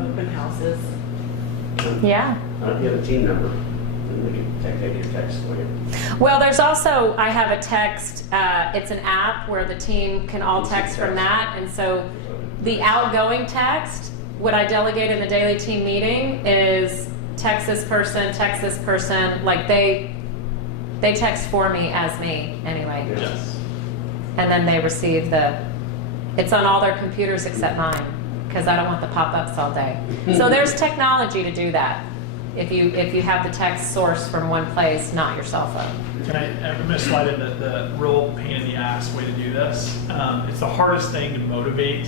Open houses. Yeah. If you have a team member, then they can take your text for you. Well, there's also, I have a text, it's an app where the team can all text from that. And so the outgoing text, what I delegate in the daily team meeting is text this person, like they text for me as me anyway. Yes. And then they receive it's on all their computers except mine, because I don't want the pop-ups all day. So there's technology to do that. If you have the text source from one place, not your cell phone. I'm going to slide in the real pain in the ass way to do this. It's the hardest thing to motivate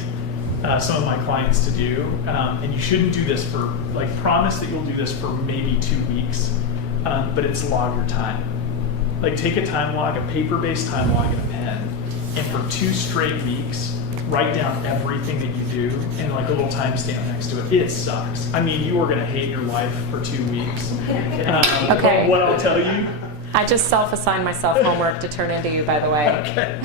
some of my clients to do. And you shouldn't do this for, promise that you'll do this for maybe 2 weeks, but it's log your time. Take a time log, a paper-based time log and a pen, and for 2 straight weeks, write down everything that you do and a little timestamp next to it. It sucks. I mean, you are going to hate your life for 2 weeks. Okay. What I'll tell you. I just self-assigned myself homework to turn into you, by the way. Okay.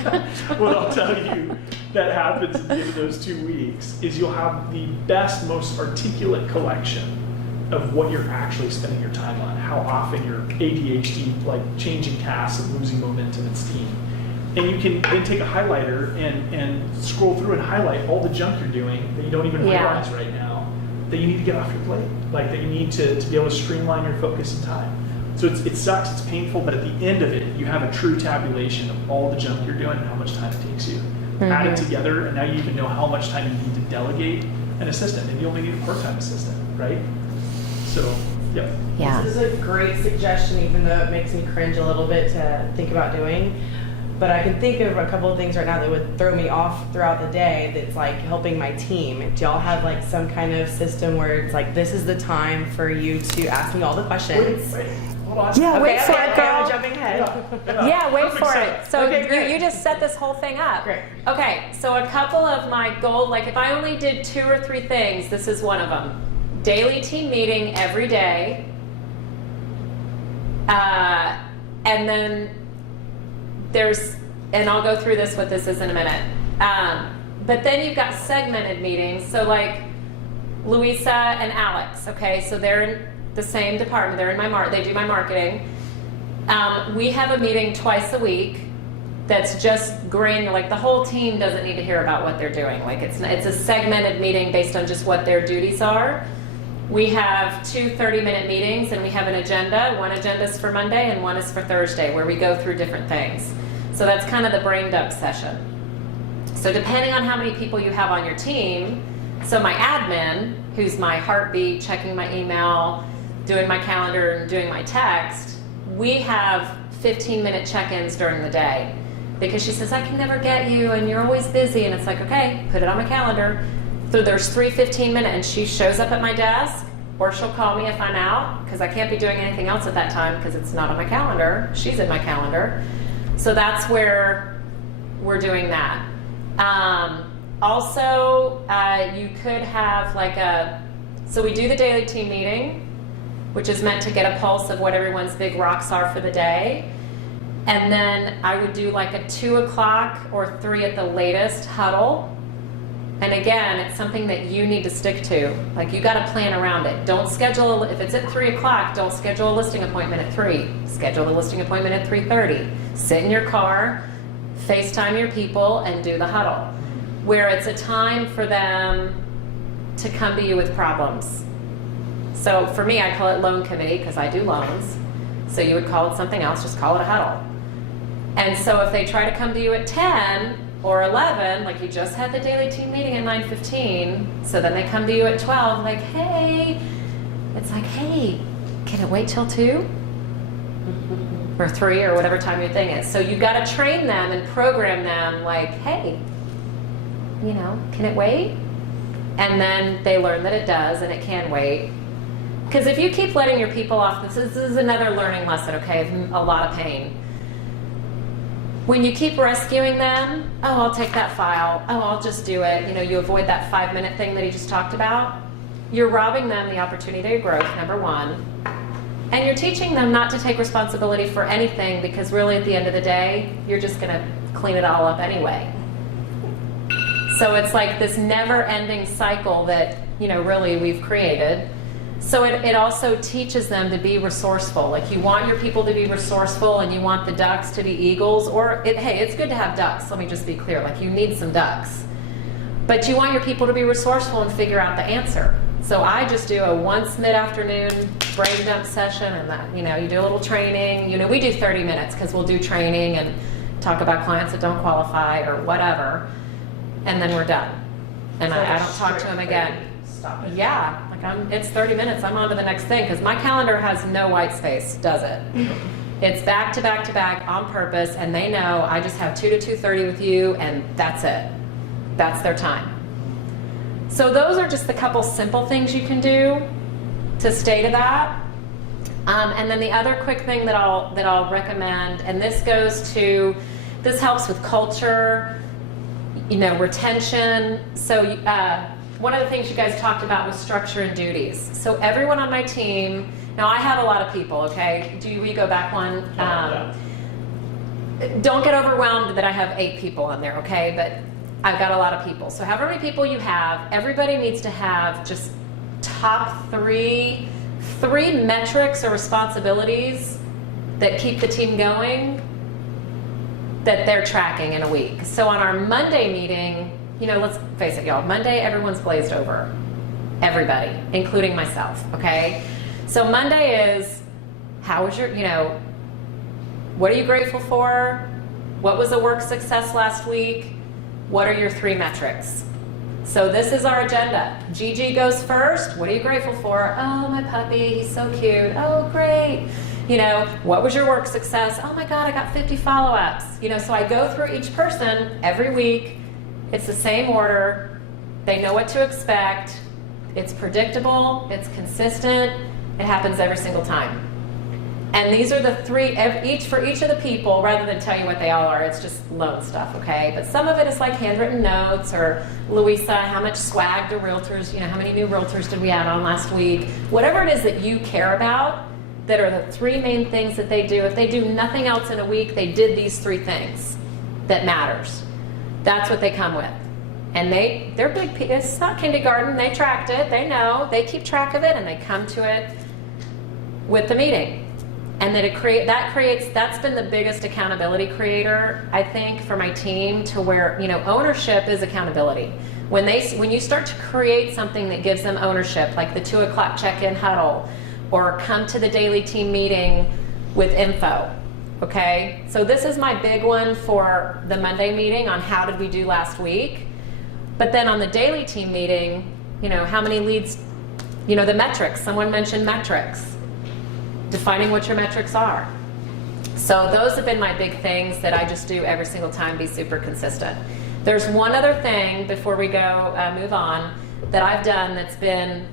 What I'll tell you that happens at the end of those 2 weeks is you'll have the best, most articulate collection of what you're actually spending your time on, how often you're ADHD, changing tasks and losing momentum in steam. And you can then take a highlighter and scroll through and highlight all the junk you're doing that you don't even realize right now that you need to get off your plate, that you need to be able to streamline your focus and time. So it sucks, it's painful, but at the end of it, you have a true tabulation of all the junk you're doing and how much time it takes you. Add it together, and now you even know how much time you need to delegate an assistant, and you only need a part-time assistant, right? So, yep. Yeah. This is a great suggestion, even though it makes me cringe a little bit to think about doing. but I can think of a couple of things right now that would throw me off throughout the day that's like helping my team. Do y'all have like some kind of system where it's like, this is the time for you to ask me all the questions? Hold on. Yeah, wait for it, I'm girl. jumping ahead. Yeah, wait Perfect for setup. it. So Okay, great. you just set this whole thing up. Great. Okay, so a couple of my goal, like if I only did 2 or 3 things, this is one of them. Daily team meeting every day. And then and I'll go through what this is in a minute. But then you've got segmented meetings. So like Louisa and Alex, okay, so they're in the same department. They're in they do my marketing. We have a meeting twice a week that's just granular. Like the whole team doesn't need to hear about what they're doing. Like it's a segmented meeting based on just what their duties are. We have 2 30-minute meetings, and we have an agenda. One agenda is for Monday and one is for Thursday, where we go through different things. So that's kind of the brain dump session. So depending on how many people you have on your team, so my admin, who's my heartbeat, checking my email, doing my calendar, and doing my text, we have 15-minute check-ins during the day. Because she says, I can never get you, and you're always busy. And it's like, okay, put it on my calendar. So there's 3 15-minute, and she shows up at my desk, or she'll call me if I'm out, because I can't be doing anything else at that time because it's not on my calendar. She's in my calendar. So that's where we're doing that. Also, you could have so we do the daily team meeting, which is meant to get a pulse of what everyone's big rocks are for the day. And then I would do like a 2 o'clock or 3 at the latest huddle. And again, it's something that you need to stick to. Like you got to plan around it. Don't schedule, if it's at 3 o'clock, don't schedule a listing appointment at 3. Schedule a listing appointment at 3:30. Sit in your car, FaceTime your people, and do the huddle. Where it's a time for them to come to you with problems. So for me, I call it loan committee because I do loans. So you would call it something else, just call it a huddle. And so if they try to come to you at 10 or 11, like you just had the daily team meeting at 9:15, so then they come to you at 12, like, hey, it's like, hey, can it wait till 2? Or 3 or whatever time your thing is. So you've got to train them and program them like, hey, can it wait? And then they learn that it does and it can wait. Because if you keep letting your people off, this is another learning lesson, okay, of a lot of pain. When you keep rescuing them, oh, I'll take that file, oh, I'll just do it, you avoid that 5-minute thing that he just talked about, you're robbing them the opportunity to growth, number one, and you're teaching them not to take responsibility for anything because really at the end of the day, you're just going to clean it all up anyway. So it's like this never-ending cycle that, really we've created. So it also teaches them to be resourceful. Like you want your people to be resourceful and you want the ducks to be eagles, hey, it's good to have ducks. Let me just be clear, like you need some ducks. But you want your people to be resourceful and figure out the answer. So I just do a once mid-afternoon brain dump session and that, you do a little training. We do 30 minutes because we'll do training and talk about clients that don't qualify or whatever. And then we're done. And I don't talk to them again. Stop it. Yeah, it's 30 minutes. I'm on to the next thing because my calendar has no white space, does it? It's back to back to back on purpose, and they know I just have 2 to 2:30 with you, and that's it. That's their time. So those are just the couple simple things you can do to stay to that. And then the other quick thing that I'll recommend, and this helps with culture, retention. So one of the things you guys talked about was structure and duties. So everyone on my team, now I have a lot of people, okay? We go back one? Don't get overwhelmed that I have 8 people on there, okay? But I've got a lot of people. So however many people you have, everybody needs to have just top 3 metrics or responsibilities that keep the team going that they're tracking in a week. So on our Monday meeting, let's face it, y'all, Monday, everyone's glazed over. Everybody, including myself, okay? So Monday is, how was your, what are you grateful for? What was a work success last week? What are your 3 metrics? So this is our agenda. Gigi goes first. What are you grateful for? Oh, my puppy, he's so cute. Oh, great. What was your work success? Oh my God, I got 50 follow-ups. So I go through each person every week. It's the same order. They know what to expect. It's predictable. It's consistent. It happens every single time. And these are the three, for each of the people, rather than tell you what they all are, it's just loan stuff, okay? But some of it is like handwritten notes, or Louisa, how much swag do realtors, how many new realtors did we add on last week? Whatever it is that you care about, that are the three main things that they do. If they do nothing else in a week, they did these three things that matters. That's what they come with. And they're big, it's not kindergarten, they tracked it, they know, they keep track of it, and they come to it with the meeting. And then that's been the biggest accountability creator, I think, for my team, to where, ownership is accountability. When you start to create something that gives them ownership, like the 2 o'clock check-in huddle, or come to the daily team meeting with info, okay? So this is my big one for the Monday meeting on how did we do last week. But then on the daily team meeting, how many leads, the metrics, someone mentioned metrics. Defining what your metrics are. So those have been my big things that I just do every single time, be super consistent. There's one other thing before we go move on that I've done that's been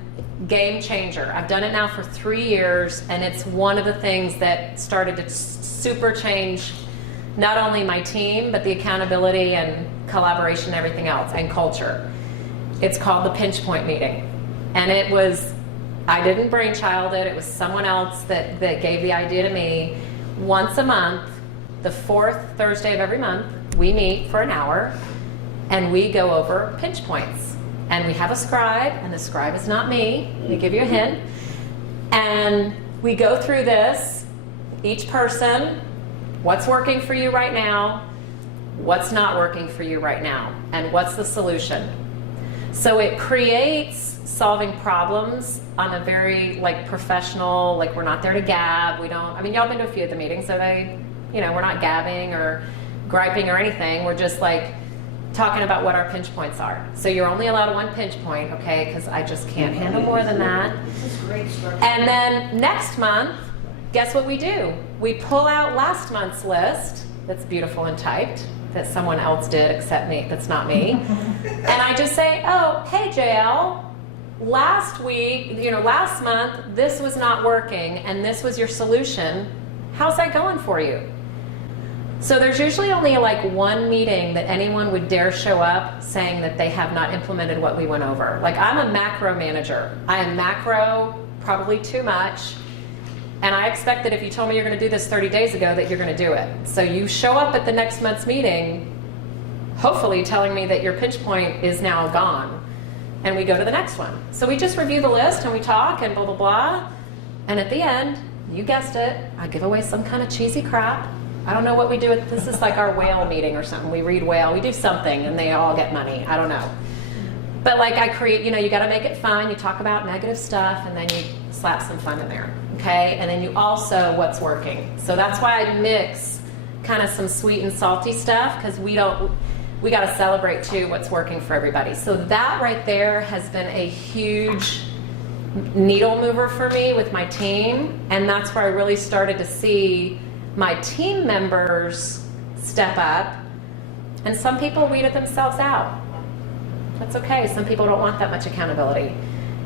game changer. I've done it now for 3 years, and it's one of the things that started to super change not only my team, but the accountability and collaboration and everything else, and culture. It's called the pinch point meeting. And I didn't brainchild it. It was someone else that gave the idea to me. Once a month, the 4th Thursday of every month, we meet for an hour and we go over pinch points. And we have a scribe, and the scribe is not me. Let me give you a hint. And we go through this, each person, what's working for you right now, what's not working for you right now, and what's the solution. So it creates solving problems on a very professional, we're not there to gab. Y'all been to a few of the meetings, so we're not gabbing or griping or anything. We're just talking about what our pinch points are. So you're only allowed one pinch point, okay? Because I just can't handle more than that. This is great structure. And then next month, guess what we do? We pull out last month's list that's beautiful and typed, that someone else did except me, that's not me. And I just say, oh, hey JL, last month, this was not working and this was your solution. How's that going for you? So there's usually only one meeting that anyone would dare show up saying that they have not implemented what we went over. I'm a macro manager. I am macro probably too much. And I expect that if you told me you're going to do this 30 days ago, that you're going to do it. So you show up at the next month's meeting, hopefully telling me that your pinch point is now gone. And we go to the next one. So we just review the list and we talk and blah, blah, blah. And at the end, you guessed it, I give away some kind of cheesy crap. I don't know what we do. This is like our whale meeting or something. We read whale, we do something and they all get money. I don't know. But I create, you got to make it fun. You talk about negative stuff and then you slap some fun in there. Okay, and then you also what's working. So that's why I mix kind of some sweet and salty stuff, because we got to celebrate too what's working for everybody. So that right there has been a huge needle mover for me with my team, and that's where I really started to see my team members step up, and some people weeded themselves out. That's okay. Some people don't want that much accountability.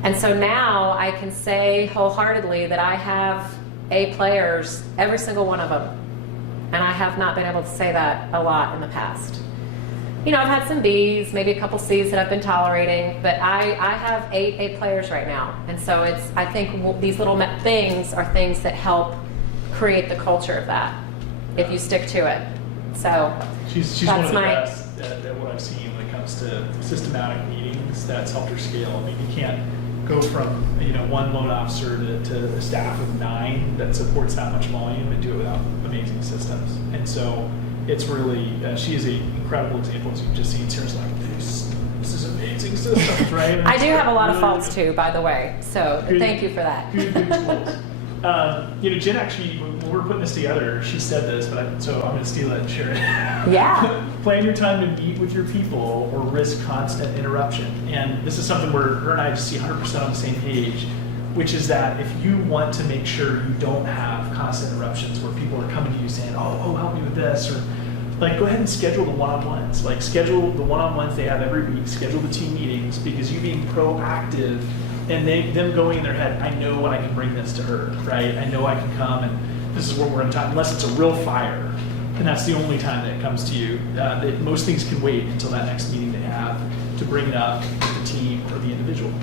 And so now I can say wholeheartedly that I have A players, every single one of them. And I have not been able to say that a lot in the past. I've had some Bs, maybe a couple Cs that I've been tolerating, but I have 8 A players right now. And so I think these little things are things that help create the culture of that, if you stick to it. So she's one of the best at what I've seen when it comes to systematic meetings. That's helped her scale. You can't go from one loan officer to a staff of 9 that supports that much volume and do it without amazing systems. And so it's really she is an incredible example, as you've just seen. Sarah's this is amazing systems, right? I do have a lot of faults too, by the way. So thank you for that. Good tools. Jen actually, when we were putting this together, she said this, so I'm going to steal it and share it. Yeah. Plan your time to meet with your people or risk constant interruption. And this is something where her and I just see 100% on the same page. which is that if you want to make sure you don't have constant interruptions where people are coming to you saying, oh, help me with this, or like go ahead and schedule the one-on-ones. Like schedule the one-on-ones they have every week, schedule the team meetings, because you being proactive and them going in their head, I know when I can bring this to her, right? I know I can come and this is where we're going to talk, unless it's a real fire. And that's the only time that it comes to you. Most things can wait until that next meeting they have to bring it up to the team or the individual.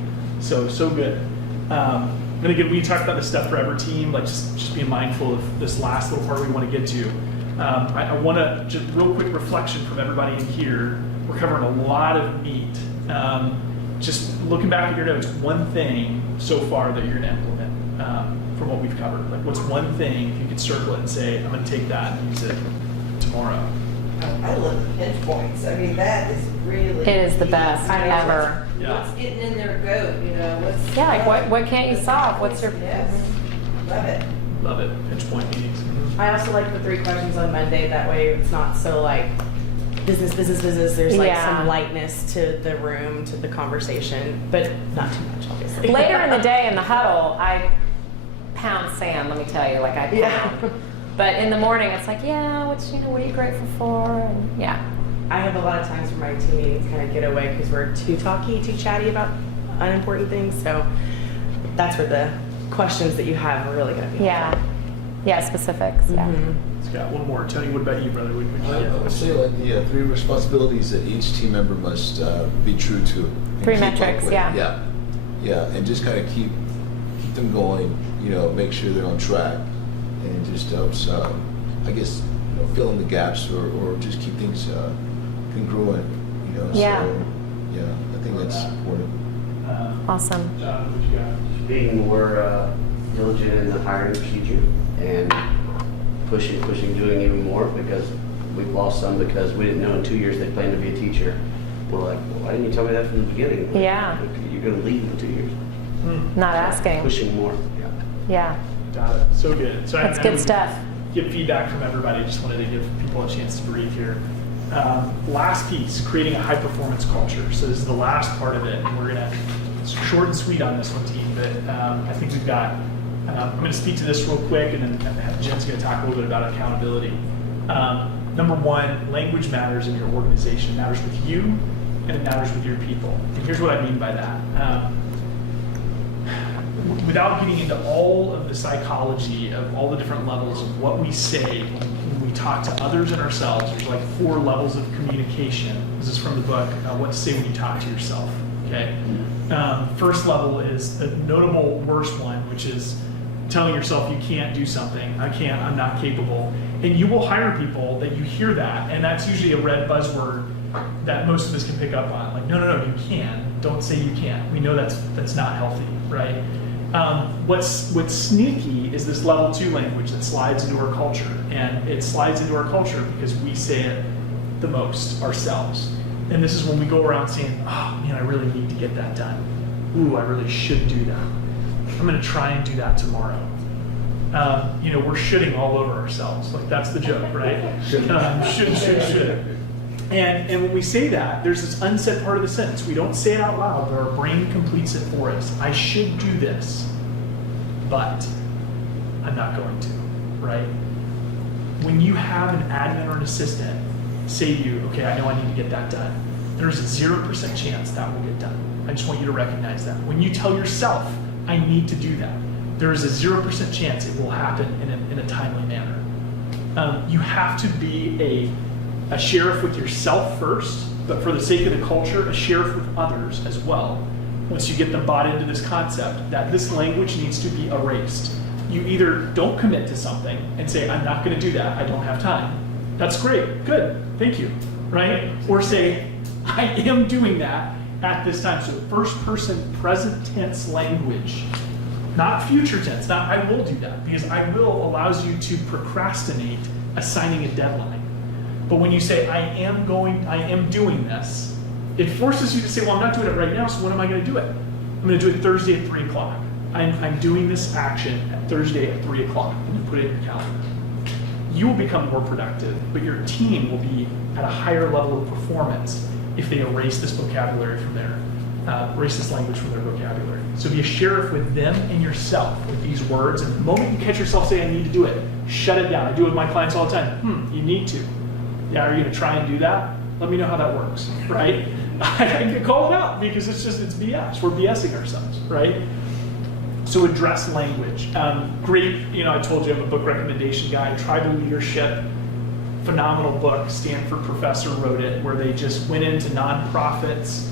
So good. And again, we talked about the Stuff Forever team, like just being mindful of this last little part we want to get to. I want to just real quick reflection from everybody in here. We're covering a lot of meat. Just looking back at your notes, one thing so far that you're going to implement from what we've covered. Like, what's one thing if you could circle it and say, I'm going to take that and use it tomorrow? I love the pinch points. I mean, that is really. It is the best ever. Yeah. What's getting in their goat, you know? What's Yeah, like what can't you solve? What's your Yes, love it. Love it. Pinch point meetings. I also like the 3 questions on Monday. That way it's not so like business. There's like Yeah. some lightness to the room, to the conversation, but not too much, obviously. Later in the day in the huddle, I pound sand, let me tell you, like I pound. Yeah. But in the morning, it's like, yeah, what are you grateful for? And yeah. I have a lot of times where my team meetings kind of get away because we're too talky, too chatty about unimportant things. So that's where the questions that you have are really going to be. Yeah. Yeah, specifics. Yeah. Scott, one more. Tony, what about you, brother? I would say like the 3 responsibilities that each team member must be true to. And 3 keep up metrics, with. yeah. Yeah, and just kind of keep them going. You know, make sure they're on track, and it just helps. I guess fill in the gaps or just keep things congruent. You know. Yeah. So yeah, I think that's important. Awesome. John, what you got? Being more diligent in the hiring procedure and pushing, doing even more, because we've lost some because we didn't know in 2 years they planned to be a teacher. We're like, well, why didn't you tell me that from the beginning? Like, Yeah. You're going to leave in 2 years. Not asking. Pushing more. Yeah. Yeah. Got it. So good. So That's I good would stuff. Get feedback from everybody. Just wanted to give people a chance to breathe here. Last piece, creating a high performance culture. So this is the last part of it. And we're going to, short and sweet on this one, team, but I think we've got, I'm going to speak to this real quick, and then Jen's going to talk a little bit about accountability. Number 1, language matters in your organization. It matters with you, and it matters with your people. And here's what I mean by that. Without getting into all of the psychology of all the different levels of what we say when we talk to others and ourselves, there's like 4 levels of communication. This is from the book, What to Say When You Talk to Yourself. Okay. First level is the notable worst one, which is telling yourself you can't do something. I can't, I'm not capable. And you will hire people that you hear that, and that's usually a red buzzword that most of us can pick up on. Like, no, you can. Don't say you can't. We know that's not healthy, right? What's sneaky is this level 2 language that slides into our culture, and it slides into our culture because we say it the most ourselves. And this is when we go around saying, oh man, I really need to get that done. Ooh, I really should do that. I'm going to try and do that tomorrow. We're shitting all over ourselves. Like, that's the joke, right? Should. And when we say that, there's this unsaid part of the sentence. We don't say it out loud, but our brain completes it for us. I should do this, but I'm not going to, right? When you have an admin or an assistant say to you, okay, I know I need to get that done, there's a 0% chance that will get done. I just want you to recognize that. When you tell yourself, I need to do that, there is a 0% chance it will happen in a timely manner. You have to be a sheriff with yourself first, but for the sake of the culture, a sheriff with others as well. Once you get them bought into this concept that this language needs to be erased. You either don't commit to something and say, I'm not going to do that, I don't have time. That's great, good, thank you, right? Or say, I am doing that at this time. So first person present tense language, not future tense, not I will do that, because I will allows you to procrastinate assigning a deadline. But when you say, I am doing this, it forces you to say, well, I'm not doing it right now, so when am I going to do it? I'm going to do it Thursday at 3 o'clock. I'm doing this action at Thursday at 3 o'clock, and you put it in your calendar. You will become more productive, but your team will be at a higher level of performance if they erase this vocabulary from there. racist language from their vocabulary. So be a sheriff with them and yourself with these words. And the moment you catch yourself saying, I need to do it, shut it down. I do it with my clients all the time. You need to. Yeah, are you going to try and do that? Let me know how that works, right? I can call it out because it's BS. We're BSing ourselves, right? So address language. Great, I told you I'm a book recommendation guy. Tribal Leadership, phenomenal book. Stanford professor wrote it, where they just went into nonprofits,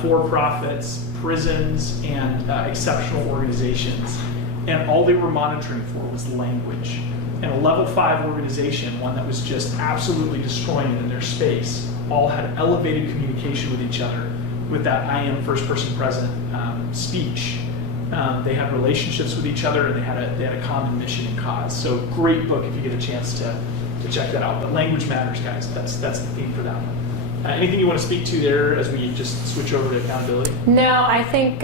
for-profits, prisons, and exceptional organizations. And all they were monitoring for was language. And a level 5 organization, one that was just absolutely destroying in their space, all had elevated communication with each other with that I am first person present speech. They had relationships with each other, and they had a common mission and cause. So great book if you get a chance to check that out. But language matters, guys. That's the theme for that one. Anything you want to speak to there as we just switch over to accountability? No, I think,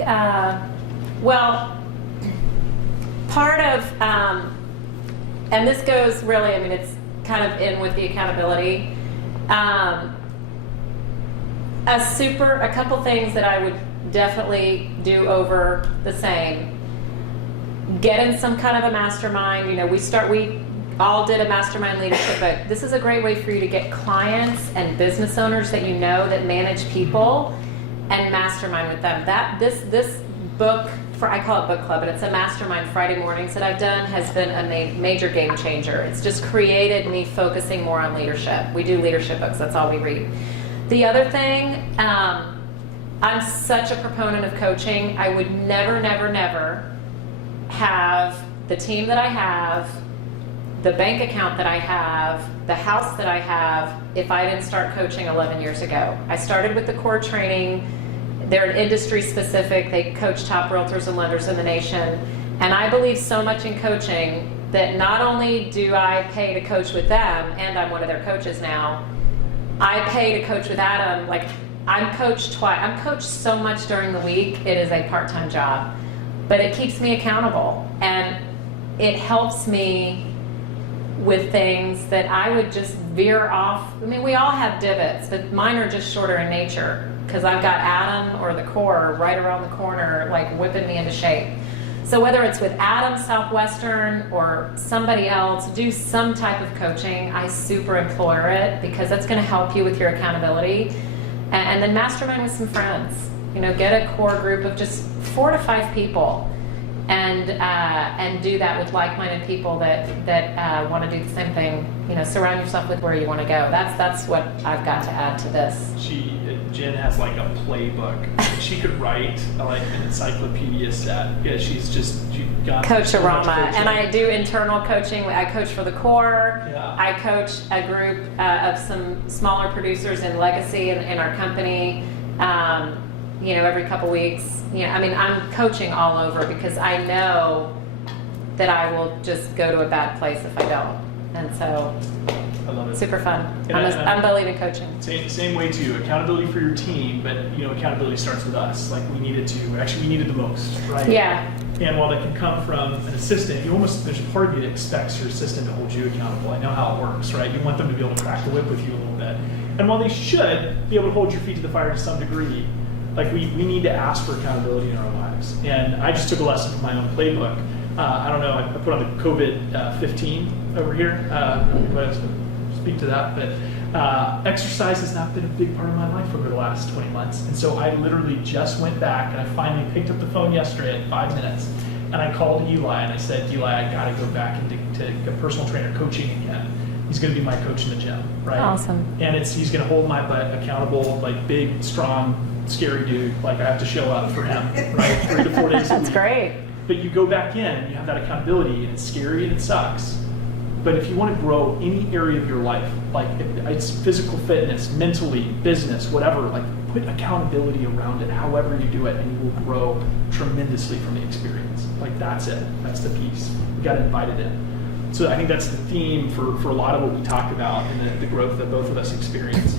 part of, and this goes really, it's kind of in with the accountability. A couple things that I would definitely do over the same. Get in some kind of a mastermind. We all did a mastermind leadership, but this is a great way for you to get clients and business owners that that manage people and mastermind with them. This book, I call it book club, but it's a mastermind Friday mornings that I've done, has been a major game changer. It's just created me focusing more on leadership. We do leadership books, that's all we read. The other thing, I'm such a proponent of coaching. I would never, never, never have the team that I have, the bank account that I have, the house that I have, if I didn't start coaching 11 years ago. I started with the core training. They're industry specific. They coach top realtors and lenders in the nation. And I believe so much in coaching that not only do I pay to coach with them, and I'm one of their coaches now, I pay to coach with Adam. I'm coached twice. I'm coached so much during the week. It is a part-time job, but it keeps me accountable, and it helps me with things that I would just veer off. We all have divots, but mine are just shorter in nature because I've got Adam or the core right around the corner, whipping me into shape. So whether it's with Adam Southwestern or somebody else, do some type of coaching. I super implore it because that's going to help you with your accountability. And then mastermind with some friends. Get a core group of just 4 to 5 people, and do that with like-minded people that want to do the same thing. Surround yourself with where you want to go. That's what I've got to add to this. Jen has a playbook. She could write an encyclopedia set. Yeah, she's got Coach-a-rama, and I do internal coaching. I coach for the core. Yeah. I coach a group of some smaller producers in legacy in our company. Every couple weeks. I'm coaching all over because I know that I will just go to a bad place if I don't. And so, I love it. Super fun. I'm believing coaching. Same way too. Accountability for your team, but accountability starts with us. We needed the most, right? Yeah. And while that can come from an assistant, there's a part of you that expects your assistant to hold you accountable. I know how it works, right? You want them to be able to crack the whip with you a little bit. And while they should be able to hold your feet to the fire to some degree, we need to ask for accountability in our lives. And I just took a lesson from my own playbook. I don't know, I put on the COVID-15 over here. Anybody else speak to that? But exercise has not been a big part of my life over the last 20 months. And so I literally just went back, and I finally picked up the phone yesterday at 5 minutes. And I called Eli, and I said, Eli, I got to go back into personal trainer coaching again. He's going to be my coach in the gym, right? Awesome. And he's going to hold my butt accountable, big, strong, scary dude. I have to show up for him, right? 3 to 4 days a week. That's great. But you go back in, and you have that accountability, and it's scary and it sucks. But if you want to grow any area of your life, if it's physical fitness, mentally, business, whatever, put accountability around it, however you do it, and you will grow tremendously from the experience. That's it. That's the piece. You got to invite it in. So I think that's the theme for a lot of what we talked about and the growth that both of us experience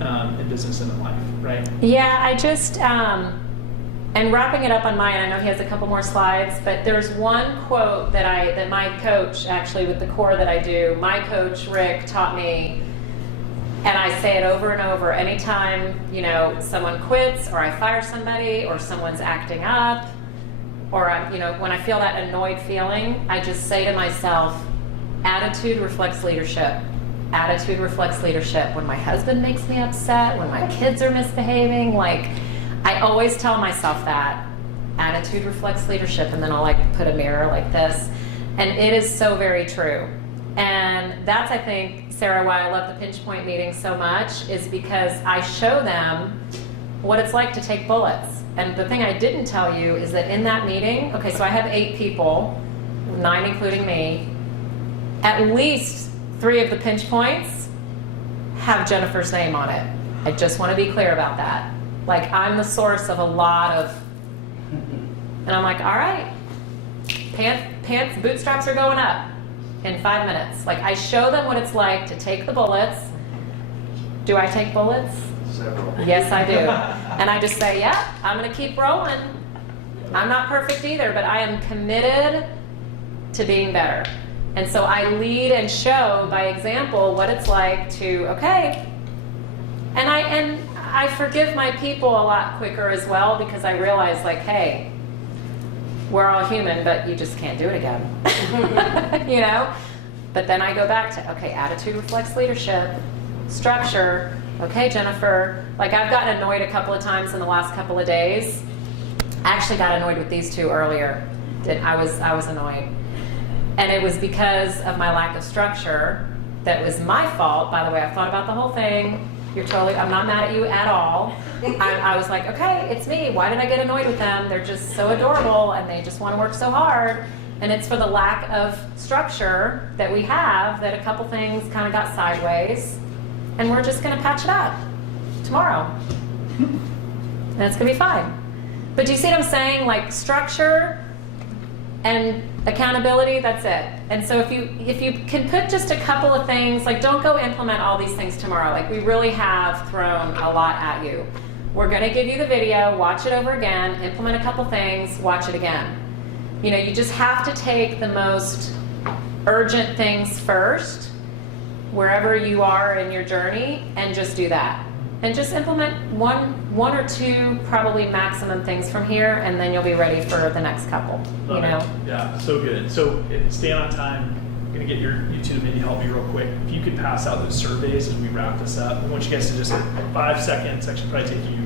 in business and in life, right? Yeah, I just, and wrapping it up on mine, I know he has a couple more slides, but there's one quote that my coach, actually with the core that I do, my coach Rick taught me And I say it over and over. Anytime, you know, someone quits or I fire somebody or someone's acting up or, you know, when I feel that annoyed feeling, I just say to myself, attitude reflects leadership. Attitude reflects leadership. When my husband makes me upset, when my kids are misbehaving, like, I always tell myself that. Attitude reflects leadership. And then I'll like put a mirror like this. And it is so very true. And that's, I think, Sarah, why I love the pinch point meeting so much is because I show them what it's like to take bullets. And the thing I didn't tell you is that in that meeting, okay, so I have 8 people, 9 including me, at least 3 of the pinch points have Jennifer's name on it. I just want to be clear about that. Like, I'm the source of a lot of, and I'm like, all right, pants, bootstraps are going up in 5 minutes. Like, I show them what it's like to take the bullets. Do I take bullets? Several. Yes, I do. And I just say, yeah, I'm going to keep rolling. I'm not perfect either, but I am committed to being better. And so I lead and show by example what it's like to, okay. And I forgive my people a lot quicker as well because I realize, like, hey, we're all human, but you just can't do it again. You know? But then I go back to, okay, attitude reflects leadership, structure. Okay, Jennifer, like, I've gotten annoyed a couple of times in the last couple of days. I actually got annoyed with these 2 earlier. I was annoyed. And it was because of my lack of structure. That was my fault. By the way, I've thought about the whole thing. I'm not mad at you at all. I was like, okay, it's me. Why did I get annoyed with them? They're just so adorable and they just want to work so hard. And it's for the lack of structure that we have that a couple things kind of got sideways. And we're just going to patch it up tomorrow. And it's going to be fine. But do you see what I'm saying? Like, structure and accountability, that's it. And so if you can put just a couple of things, like, don't go implement all these things tomorrow. Like, we really have thrown a lot at you. We're going to give you the video, watch it over again, implement a couple things, watch it again. You know, you just have to take the most urgent things first, wherever you are in your journey, and just do that. And just implement one or 2 probably maximum things from here, and then you'll be ready for the next couple. Love you know? it. Yeah, so good. So staying on time, I'm gonna get you 2 to maybe help me real quick. If you could pass out those surveys as we wrap this up. I want you guys to just 5 seconds, actually probably take you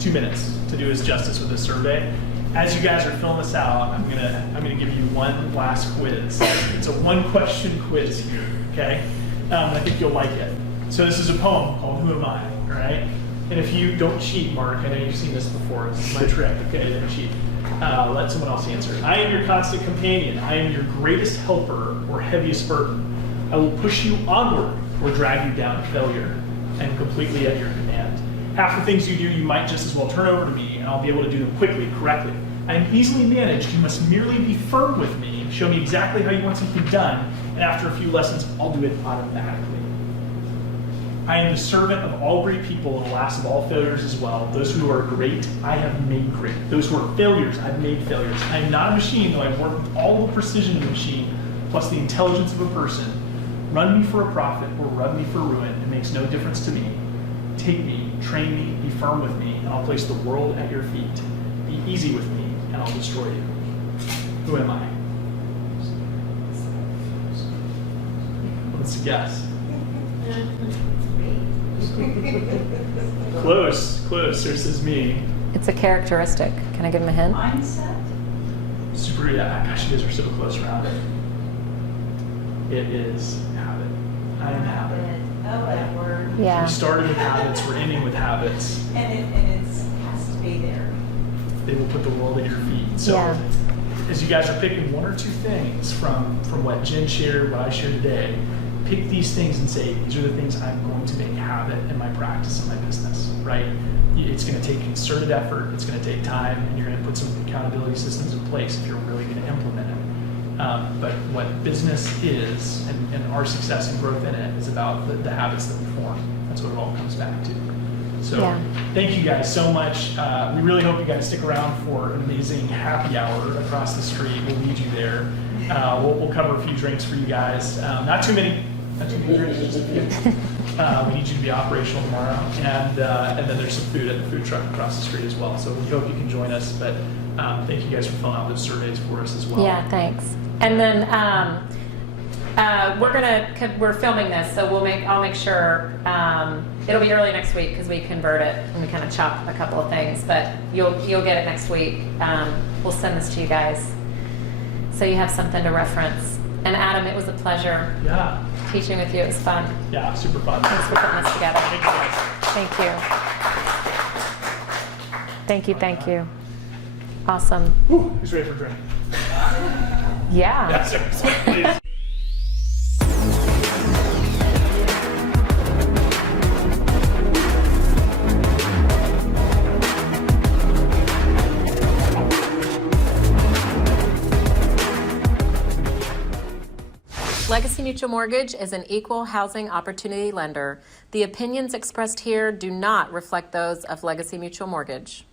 2 minutes to do us justice with this survey. As you guys are filling this out, I'm gonna give you one last quiz. It's a 1-question quiz here, okay? I think you'll like it. So this is a poem called Who Am I? All right? And if you don't cheat, Mark, I know you've seen this before. This is my trick, okay? Don't cheat. Let someone else answer. I am your constant companion. I am your greatest helper or heaviest burden. I will push you onward or drag you down to failure. I am completely at your command. Half the things you do, you might just as well turn over to me, and I'll be able to do them quickly, correctly. I am easily managed. You must merely be firm with me, show me exactly how you want something done, and after a few lessons, I'll do it automatically. I am the servant of all great people and the last of all failures as well. Those who are great, I have made great. Those who are failures, I've made failures. I am not a machine, though I work with all the precision of a machine, plus the intelligence of a person. Run me for a profit or rub me for ruin. It makes no difference to me. Take me, train me, be firm with me, and I'll place the world at your feet. Be easy with me, and I'll destroy you. Who am I? Let's guess. Close. This is me. It's a characteristic. Can I give him a hint? Mindset. Super, yeah. Gosh, you guys are so close around it. It is habit. I am habit. Oh, that word. Yeah. We started with habits. We're ending with habits. And it has to be there. They will put the world at your feet. So, Yeah. as you guys are picking 1 or 2 things from what Jen shared, what I shared today, pick these things and say, these are the things I'm going to make habit in my practice in my business, right? It's going to take concerted effort, it's going to take time, and you're going to put some accountability systems in place if you're really going to implement it. But what business is, and our success and growth in it, is about the habits that we form. That's what it all comes back to. So thank you guys so much. We really hope you guys stick around for an amazing happy hour across the street. We'll lead you there. We'll cover a few drinks for you guys. Not too many That's okay. There's just a few. We need you to be operational tomorrow, and then there's some food at the food truck across the street as well. So we hope you can join us. But thank you guys for filling out those surveys for us as well. Yeah, thanks. And then we're filming this, so I'll make sure it'll be early next week because we convert it and we kind of chop a couple of things. But you'll get it next week. We'll send this to you guys so you have something to reference. And Adam, it was a pleasure. Yeah. Teaching with you. It was fun. Yeah, super fun. Thanks for putting this together. Thank you guys. Thank you. Thank you. Awesome. Whew, who's ready for a drink? Yeah. Yeah, seriously, please. Legacy Mutual Mortgage is an equal housing opportunity lender. The opinions expressed here do not reflect those of Legacy Mutual Mortgage.